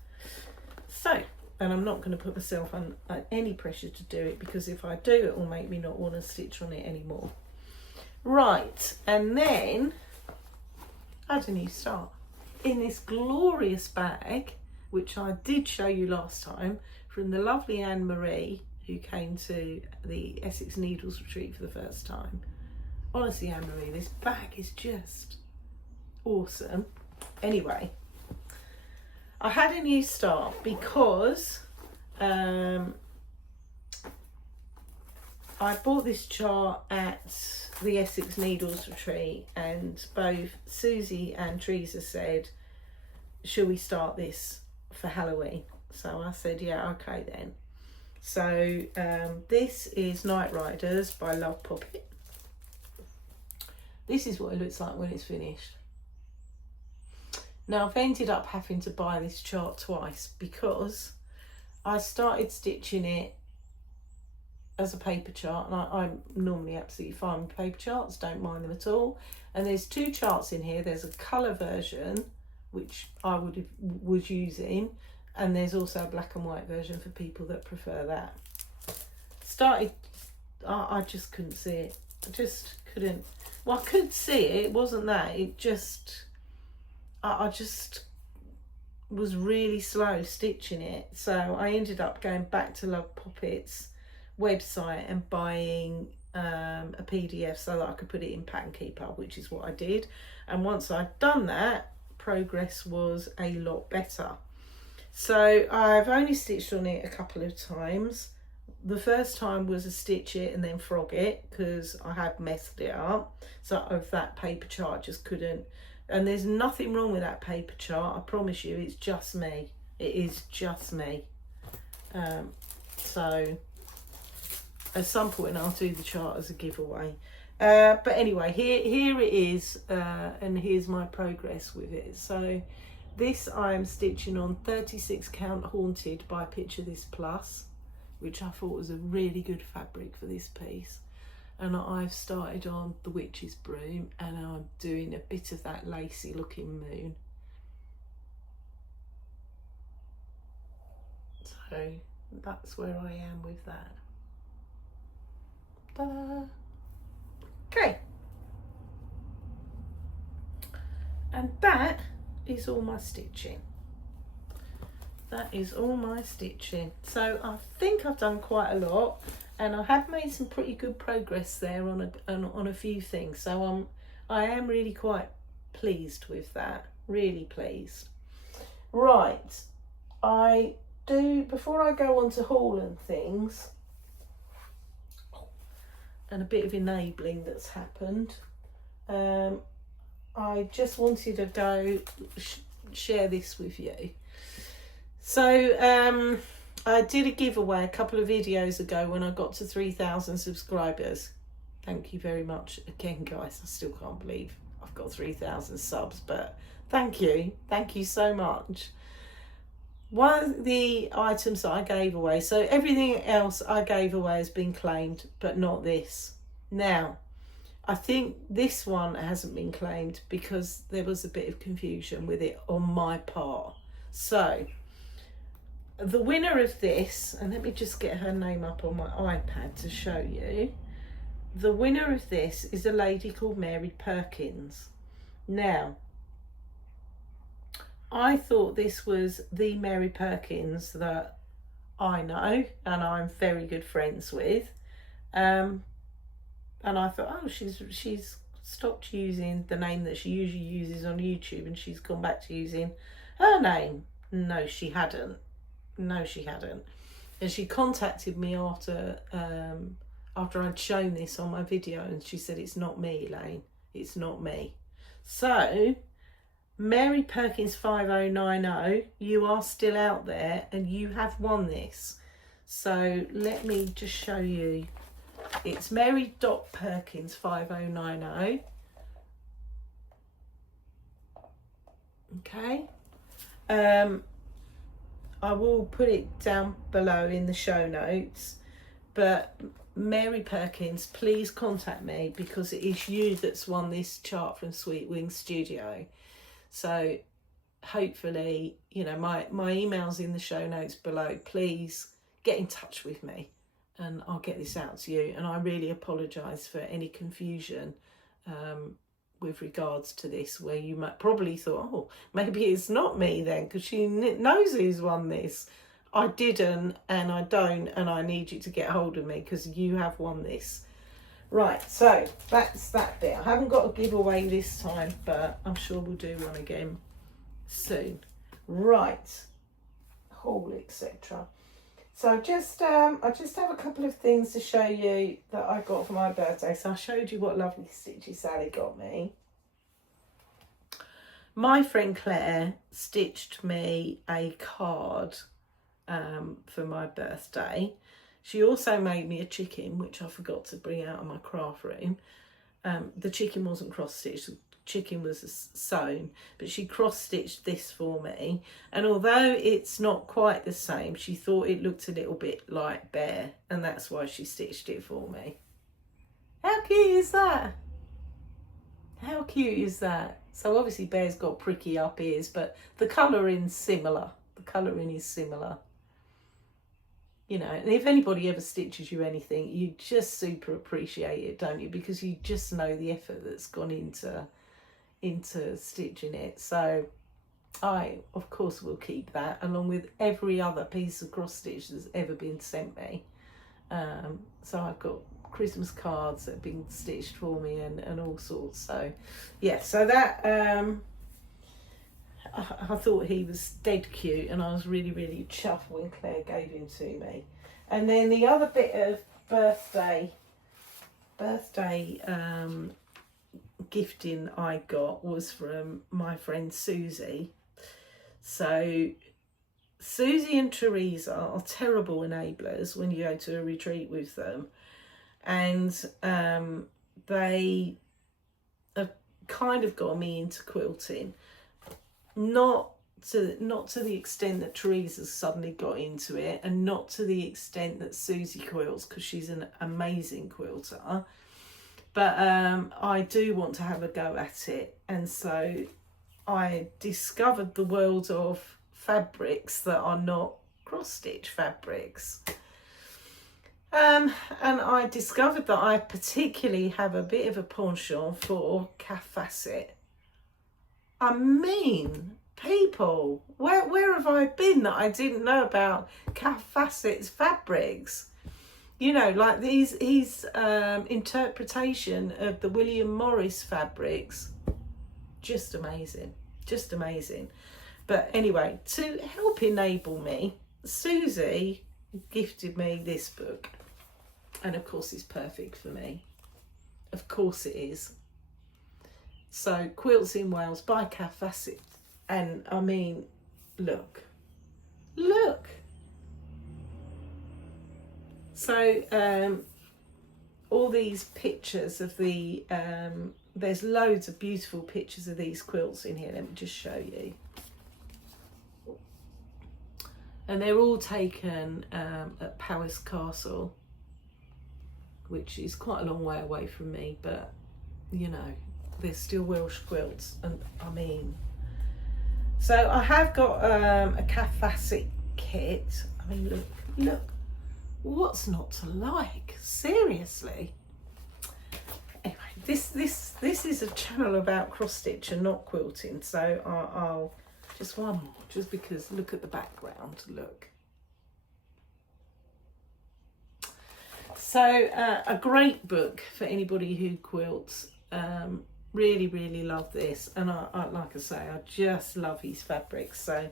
So, and I'm not going to put myself on any pressure to do it, because if I do, it will make me not want to stitch on it anymore. Right, and then how do you start? In this glorious bag, which I did show you last time, from the lovely Anne-Marie, who came to the Essex Needles retreat for the first time. Honestly, Anne-Marie, this bag is just awesome. Anyway, I had a new start because I bought this chart at the Essex Needles retreat, and both Susie and Teresa said, should we start this for Halloween? So I said, yeah, okay then. So this is Night Riders by Love Poppet. This is what it looks like when it's finished. Now I've ended up having to buy this chart twice because I started stitching it as a paper chart, and I'm normally absolutely fine with paper charts, don't mind them at all. And there's two charts in here. There's a colour version, which I was using, and there's also a black and white version for people that prefer that. I just couldn't see it. I just couldn't. Well, I could see it. It wasn't that. It just, I just was really slow stitching it. So I ended up going back to Love Poppet's website and buying a PDF so that I could put it in Pattern Keeper, which is what I did. And once I'd done that, progress was a lot better. So I've only stitched on it a couple of times. The first time was a stitch it and then frog it because I had messed it up. So of that paper chart just couldn't. And there's nothing wrong with that paper chart, I promise you. It's just me. It is just me. So at some point I'll do the chart as a giveaway. But anyway, here it is, and here's my progress with it. So this I'm stitching on 36 count Haunted by Picture This Plus, which I thought was a really good fabric for this piece. And I've started on the Witch's Broom, and I'm doing a bit of that lacy looking moon. So that's where I am with that. Ta-da. Okay, and that is all my stitching. That is all my stitching. So I think I've done quite a lot, and I have made some pretty good progress there on a few things. So I am really quite pleased with that. Really pleased. Right, before I go on to haul and things, and a bit of enabling that's happened, I just wanted to go share this with you. So I did a giveaway a couple of videos ago when I got to 3,000 subscribers. Thank you very much again, guys. I still can't believe I've got 3,000 subs, but thank you so much. One of the items that I gave away, so everything else I gave away has been claimed, but not this. Now, I think this one hasn't been claimed because there was a bit of confusion with it on my part. So, the winner of this, and let me just get her name up on my iPad to show you. The winner of this is a lady called Mary Perkins. Now, I thought this was the Mary Perkins that I know and I'm very good friends with. And I thought, oh, she's stopped using the name that she usually uses on YouTube and she's gone back to using her name. No, she hadn't. No, she hadn't. And she contacted me after I'd shown this on my video, and she said, it's not me, Elaine. It's not me. So, Mary Perkins 5090, you are still out there and you have won this. So let me just show you. It's Mary.Perkins 5090. Okay. I will put it down below in the show notes, but Mary Perkins, please contact me because it is you that's won this chart from Sweet Wings Studio. So hopefully, you know, my email's in the show notes below. Please get in touch with me and I'll get this out to you. And I really apologise for any confusion with regards to this, where you might probably thought, oh, maybe it's not me then because she knows who's won this. I didn't, and I don't, and I need you to get hold of me because you have won this. Right, so that's that bit. I haven't got a giveaway this time, but I'm sure we'll do one again soon. Right, haul, etc. So I just have a couple of things to show you that I got for my birthday. So I showed you what lovely stitches Sally got me. My friend Claire stitched me a card for my birthday. She also made me a chicken, which I forgot to bring out of my craft room. The chicken wasn't cross-stitched, the chicken was sewn, but she cross-stitched this for me. And although it's not quite the same, she thought it looked a little bit like Bear, and that's why she stitched it for me. How cute is that? How cute is that? So obviously Bear's got pricky up ears, but the colouring's similar. The colouring is similar. You know, and if anybody ever stitches you anything, you just super appreciate it, don't you? Because you just know the effort that's gone into stitching it. So I, of course, will keep that, along with every other piece of cross stitch that's ever been sent me. So I've got Christmas cards that have been stitched for me and all sorts. So yeah, so that I thought he was dead cute, and I was really, really chuffed when Claire gave him to me. And then the other bit of birthday gifting I got was from my friend Susie. So Susie and Teresa are terrible enablers when you go to a retreat with them, and they have kind of got me into quilting. Not to the extent that Teresa's suddenly got into it, and not to the extent that Susie quilts, because she's an amazing quilter. But I do want to have a go at it, and so I discovered the world of fabrics that are not cross-stitch fabrics. And I discovered that I particularly have a bit of a penchant for calf facet. I mean, people, where have I been that I didn't know about calf facets fabrics? You know, like his interpretation of the William Morris fabrics, just amazing, just amazing. But anyway, to help enable me, Susie gifted me this book, and of course it's perfect for me. Of course it is. So, Quilts in Wales by Calf Facet. And I mean, look. So, all these pictures of the, there's loads of beautiful pictures of these quilts in here. Let me just show you. And they're all taken at Powys Castle, which is quite a long way away from me, but you know, they're still Welsh quilts, and I mean, so I have got a calf facet kit. I mean, look, what's not to like? Seriously. Anyway, this is a channel about cross stitch and not quilting, so I'll just one more, just because look at the background. Look. So a great book for anybody who quilts. Really, really love this, and I like I say, I just love his fabrics. So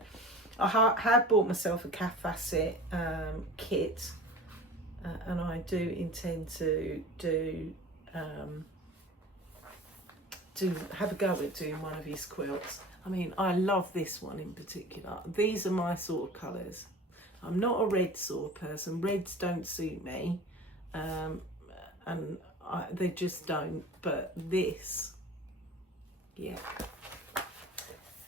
I have bought myself a calf facet kit, and I do intend to have a go at doing one of his quilts. I mean, I love this one in particular. These are my sort of colours. I'm not a red sort of person. Reds don't suit me, and they just don't. But this, yeah.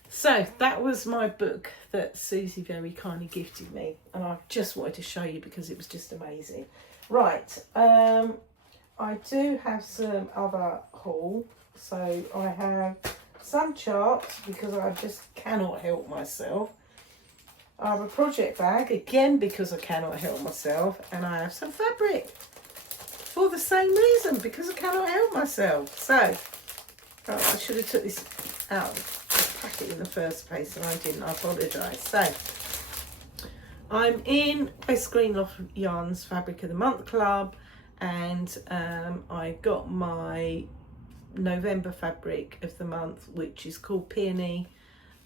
So that was my book that Susie very kindly gifted me, and I just wanted to show you because it was just amazing. Right, I do have some other haul. So I have some charts because I just cannot help myself. I have a project bag, again because I cannot help myself, and I have some fabric for the same reason, because I cannot help myself. So, right, I should have took this out of the packet in the first place, and I didn't. I apologise. So, I'm in West Green Loft Yarns Fabric of the Month Club, and I got my November fabric of the month, which is called Peony.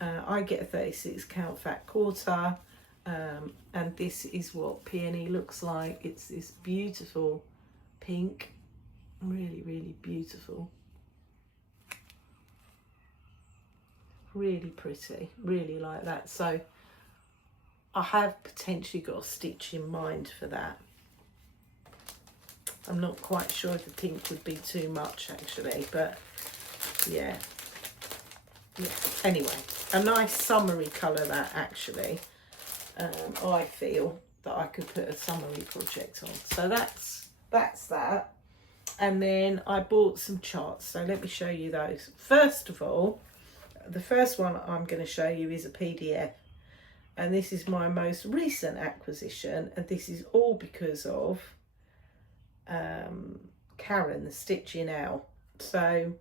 I get a 36 count fat quarter, and this is what Peony looks like. It's this beautiful pink, really, really beautiful, really pretty, really like that. So I have potentially got a stitch in mind for that. I'm not quite sure if the pink would be too much actually, but yeah. Anyway, a nice summery colour that actually. I feel that I could put a summery project on. So that's that. And then I bought some charts, so let me show you those. First of all, the first one I'm going to show you is a PDF, and this is my most recent acquisition, and this is all because of Karen, the Stitching Owl. So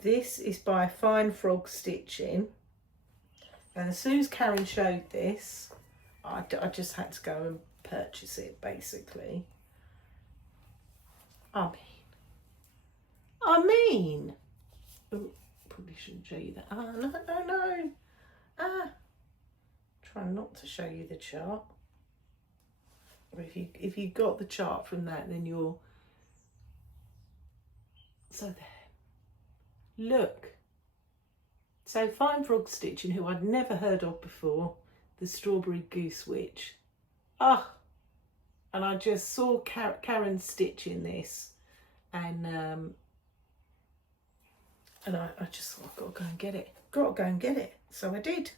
this is by Fine Frog Stitching, and as soon as Karen showed this, I just had to go and purchase it basically. I mean, oh, probably shouldn't show you that. Oh, no. Try not to show you the chart. Or if you got the chart from that, then you're, so there. Look. So Fine Frog Stitching, who I'd never heard of before, the Strawberry Goose Witch. And I just saw Karen stitching this, and I just thought, I've got to go and get it. So I did.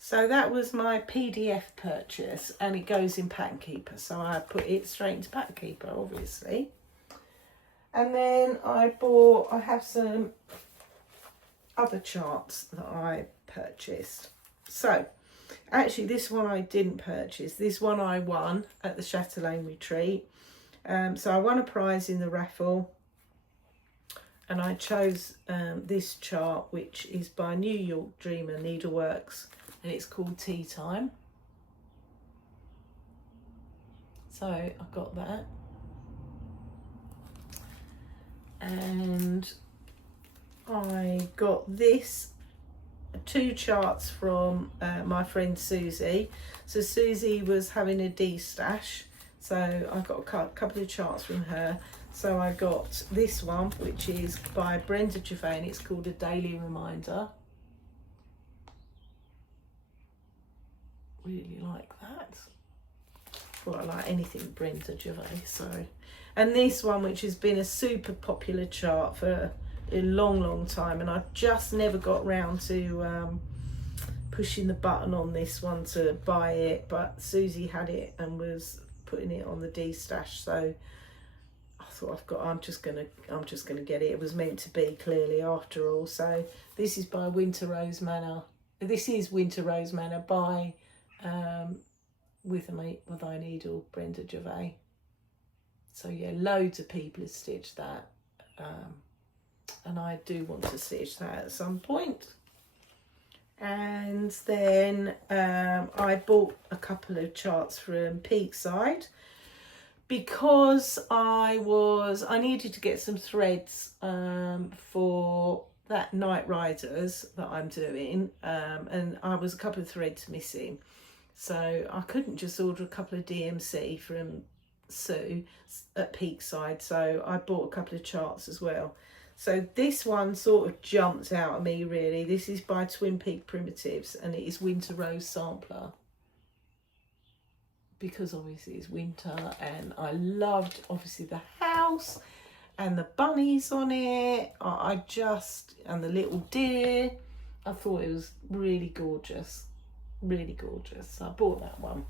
So that was my PDF purchase, and it goes in Pattern Keeper. So I put it straight into Pattern Keeper, obviously. And then I have some other charts that I purchased. So actually, this one I didn't purchase. This one I won at the Chatelaine retreat. So I won a prize in the raffle, and I chose this chart, which is by New York Dreamer Needleworks, and it's called Tea Time. So I got that, and I got this. 2 charts from my friend Susie. So Susie was having a D-stash, so I got a couple of charts from her. So I got this one, which is by Brenda Gervais, and it's called A Daily Reminder. Really like that. Well, I like anything Brenda Gervais, so. And this one, which has been a super popular chart for a long time, and I just never got round to pushing the button on this one to buy it, but Susie had it and was putting it on the D-stash, so I thought I'm just gonna get it. It was meant to be, clearly, after all. So this is by Winter Rose Manor. This is Winter Rose Manor by With Thy Needle, Brenda Gervais. So yeah, loads of people have stitched that. And I do want to stitch that at some point. And then I bought a couple of charts from Peakside because I needed to get some threads for that Night Riders that I'm doing, and I was a couple of threads missing, so I couldn't just order a couple of DMC from Sue at Peakside, so I bought a couple of charts as well. So this one sort of jumped out at me, really. This is by Twin Peak Primitives, and it is Winter Rose Sampler, because obviously it's winter, and I loved obviously the house and the bunnies on it. And the little deer. I thought it was really gorgeous, really gorgeous. So I bought that one.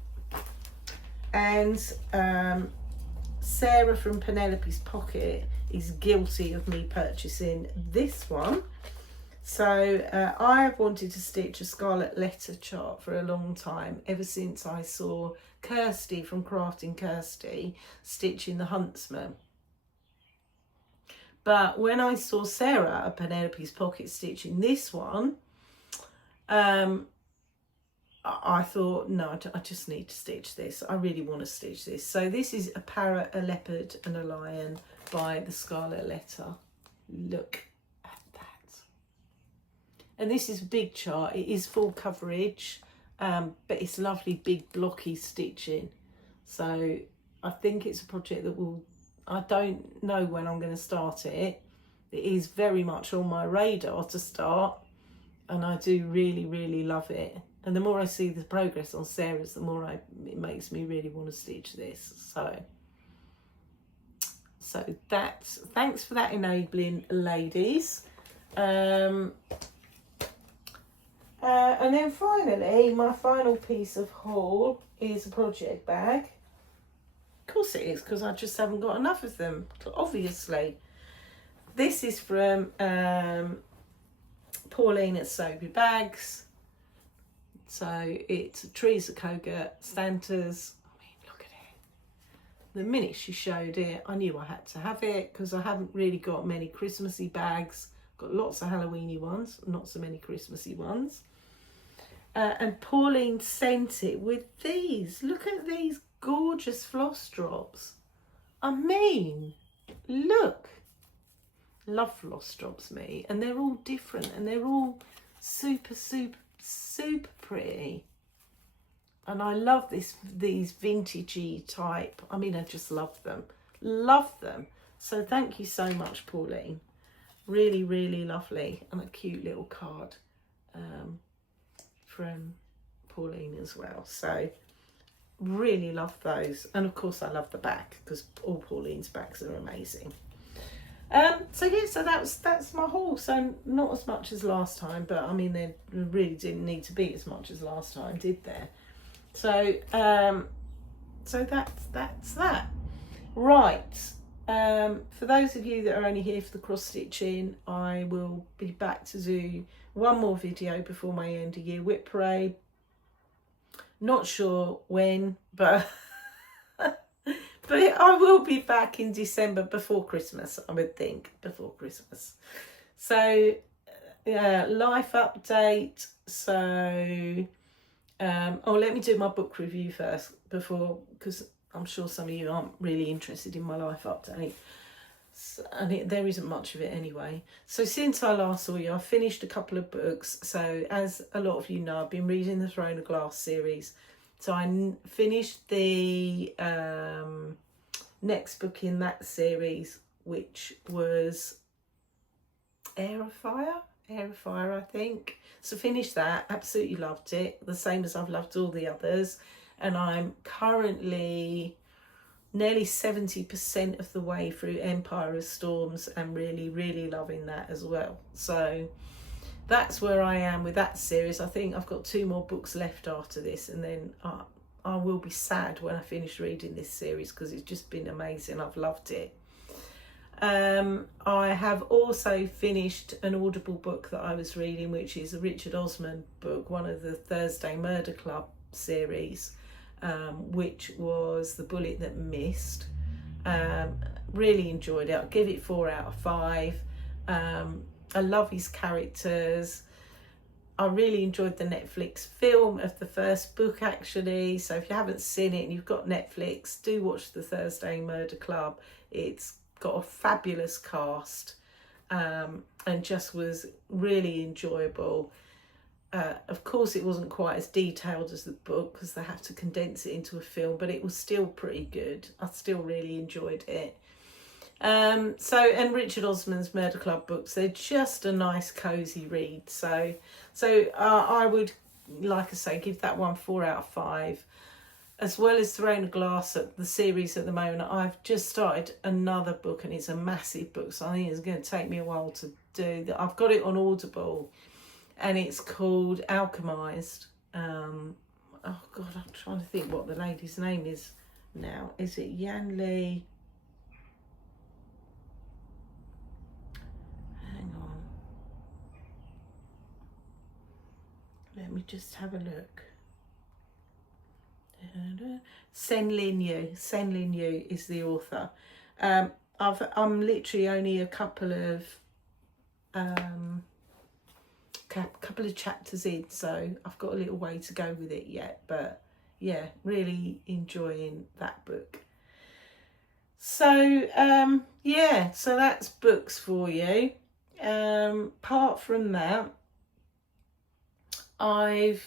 And Sarah from Penelope's Pocket is guilty of me purchasing this one. So I've wanted to stitch a Scarlet Letter chart for a long time, ever since I saw Kirsty from Crafting Kirsty stitching the Huntsman. But when I saw Sarah at Penelope's Pocket stitching this one, I thought, no, I just need to stitch this. I really want to stitch this. So this is a parrot, a leopard and a lion by the Scarlet Letter. Look at that. And this is a big chart. It is full coverage, but it's lovely big blocky stitching. So I think it's a project that I don't know when I'm going to start it. It is very much on my radar to start, and I do really, really love it. And the more I see the progress on Sarah's, the more it makes me really want to stitch this. So thanks for that, enabling ladies. And then finally, my final piece of haul is a project bag. Of course it is, because I just haven't got enough of them, obviously. This is from Pauline at Soapy Bags. So it's trees of Koga, Santas. I mean, look at it. The minute she showed it, I knew I had to have it, because I haven't really got many Christmassy bags. Got lots of Halloweeny ones, not so many Christmassy ones. And Pauline sent it with these. Look at these gorgeous floss drops. I mean, look. Love floss drops, me. And they're all different, and they're all super, super, super pretty. And I love these vintagey type. I mean, I just love them. Love them. So thank you so much, Pauline. Really, really lovely. And a cute little card from Pauline as well. So really love those. And of course I love the back, because all Pauline's backs are amazing. So yeah, so that's my haul. So not as much as last time, but I mean, they really didn't need to be as much as last time, did there? So so that's that. Right. For those of you that are only here for the cross stitching, I will be back to do one more video before my end of year whip parade. Not sure when, but but I will be back in December, before Christmas, I would think, before Christmas. So life update. So let me do my book review first, because I'm sure some of you aren't really interested in my life update. And there isn't much of it anyway. So since I last saw you, I finished a couple of books. So as a lot of you know, I've been reading the Throne of Glass series. So I finished the next book in that series, which was Air of Fire, I think. So finished that, absolutely loved it, the same as I've loved all the others. And I'm currently nearly 70% of the way through Empire of Storms, and really, really loving that as well. So that's where I am with that series. I think I've got 2 more books left after this, and then I will be sad when I finish reading this series, because it's just been amazing. I've loved it. I have also finished an Audible book that I was reading, which is a Richard Osman book, one of the Thursday Murder Club series, which was The Bullet That Missed. Really enjoyed it. I'll give it 4 out of 5. I love his characters. I really enjoyed the Netflix film of the first book, actually. So if you haven't seen it and you've got Netflix, do watch the Thursday Murder Club. It's got a fabulous cast, and just was really enjoyable. Of course, it wasn't quite as detailed as the book, because they have to condense it into a film, but it was still pretty good. I still really enjoyed it. And Richard Osman's Murder Club books, they're just a nice cozy read. So I would, like I say, give that one 4 out of 5. As well as Throne of Glass, at the series at the moment, I've just started another book, and it's a massive book, so I think it's going to take me a while to do that. I've got it on Audible, and it's called Alchemized. Oh God, I'm trying to think what the lady's name is now. Is it Yan Lee? Hang on. Let me just have a look. Sen Lin Yu is the author. I'm literally only a couple of chapters in, so I've got a little way to go with it yet, but yeah, really enjoying that book. So yeah, so that's books for you. Apart from that, I've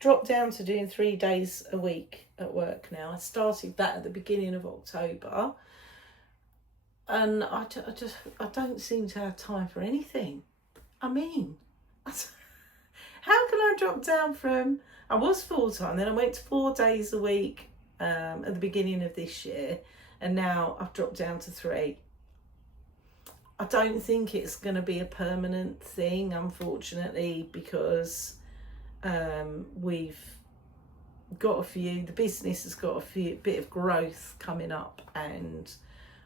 dropped down to doing 3 days a week at work now. I started that at the beginning of October, and I don't seem to have time for anything. I mean, how can I drop down from, I was full-time, then I went to 4 days a week at the beginning of this year, and now I've dropped down to 3. I don't think it's going to be a permanent thing, unfortunately, because we've got the business has got a bit of growth coming up, and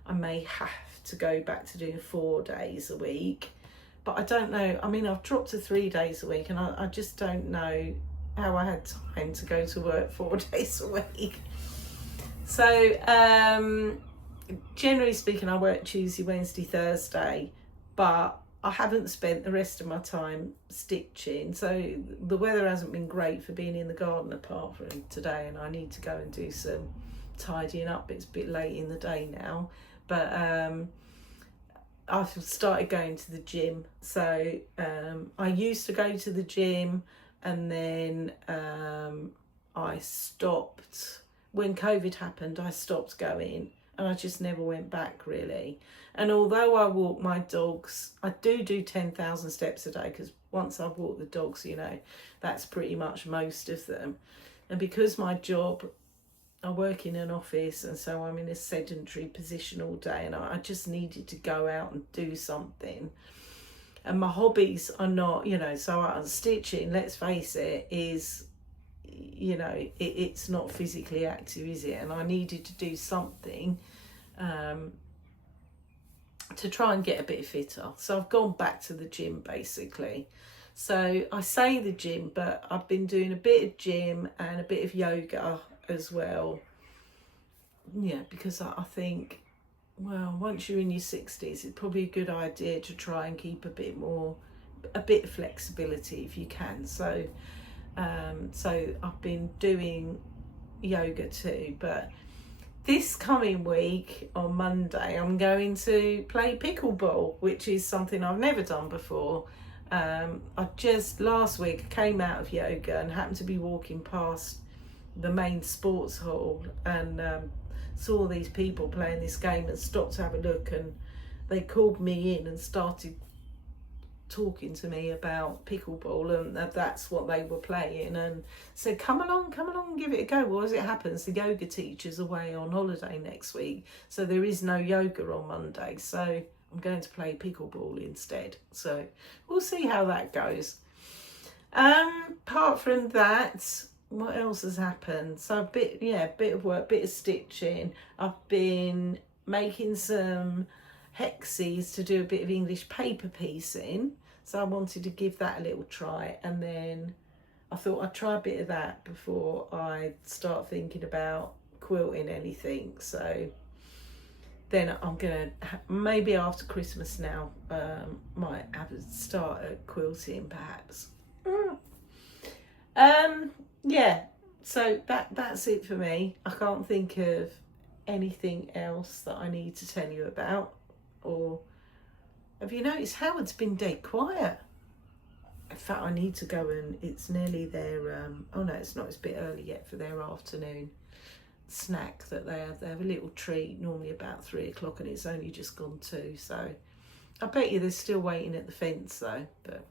I may have to go back to doing 4 days a week. But I don't know, I mean, I've dropped to 3 days a week, and I just don't know how I had time to go to work 4 days a week. So generally speaking, I work Tuesday, Wednesday, Thursday, but I haven't spent the rest of my time stitching. So the weather hasn't been great for being in the garden apart from today, and I need to go and do some tidying up. It's a bit late in the day now, but I've started going to the gym. So I used to go to the gym, and then I stopped. When COVID happened, I stopped going, and I just never went back really. And although I walk my dogs, I do 10,000 steps a day, because once I've walked the dogs, you know, that's pretty much most of them. And because my job, I work in an office, and so I'm in a sedentary position all day, and I just needed to go out and do something. And my hobbies are not, you know, so stitching, let's face it, is, you know, it's not physically active, is it? And I needed to do something to try and get a bit fitter. So I've gone back to the gym basically. So I say the gym, but I've been doing a bit of gym and a bit of yoga as well. Yeah, because I think, well, once you're in your 60s, it's probably a good idea to try and keep a bit of flexibility if you can. So I've been doing yoga too, but this coming week on Monday I'm going to play pickleball, which is something I've never done before. Last week I came out of yoga and happened to be walking past the main sports hall, and saw these people playing this game, and stopped to have a look, and they called me in and started talking to me about pickleball, and that's what they were playing, and said, come along and give it a go. Well, as it happens, the yoga teacher's away on holiday next week, so there is no yoga on Monday, so I'm going to play pickleball instead. So we'll see how that goes. Apart from that, what else has happened? So a bit of work, bit of stitching. I've been making some hexes to do a bit of English paper piecing, so I wanted to give that a little try, and then I thought I'd try a bit of that before I start thinking about quilting anything. So then I'm gonna maybe after Christmas now might have a start at quilting perhaps. Yeah, so that's it for me. I can't think of anything else that I need to tell you about. Or have you noticed Howard's been dead quiet? In fact, I need to go, and it's nearly their oh no, it's not, it's a bit early yet for their afternoon snack that they have a little treat normally about 3 o'clock, and it's only just gone 2, so I bet you they're still waiting at the fence though. But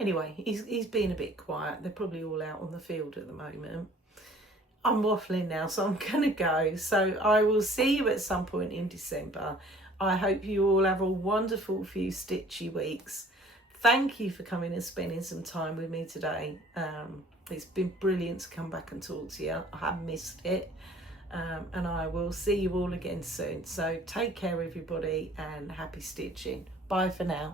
anyway, he's been a bit quiet. They're probably all out on the field at the moment. I'm waffling now, so I'm gonna go. So I will see you at some point in December. I hope you all have a wonderful few stitchy weeks. Thank you for coming and spending some time with me today. It's been brilliant to come back and talk to you. I have missed it. And I will see you all again soon. So take care everybody, and happy stitching. Bye for now.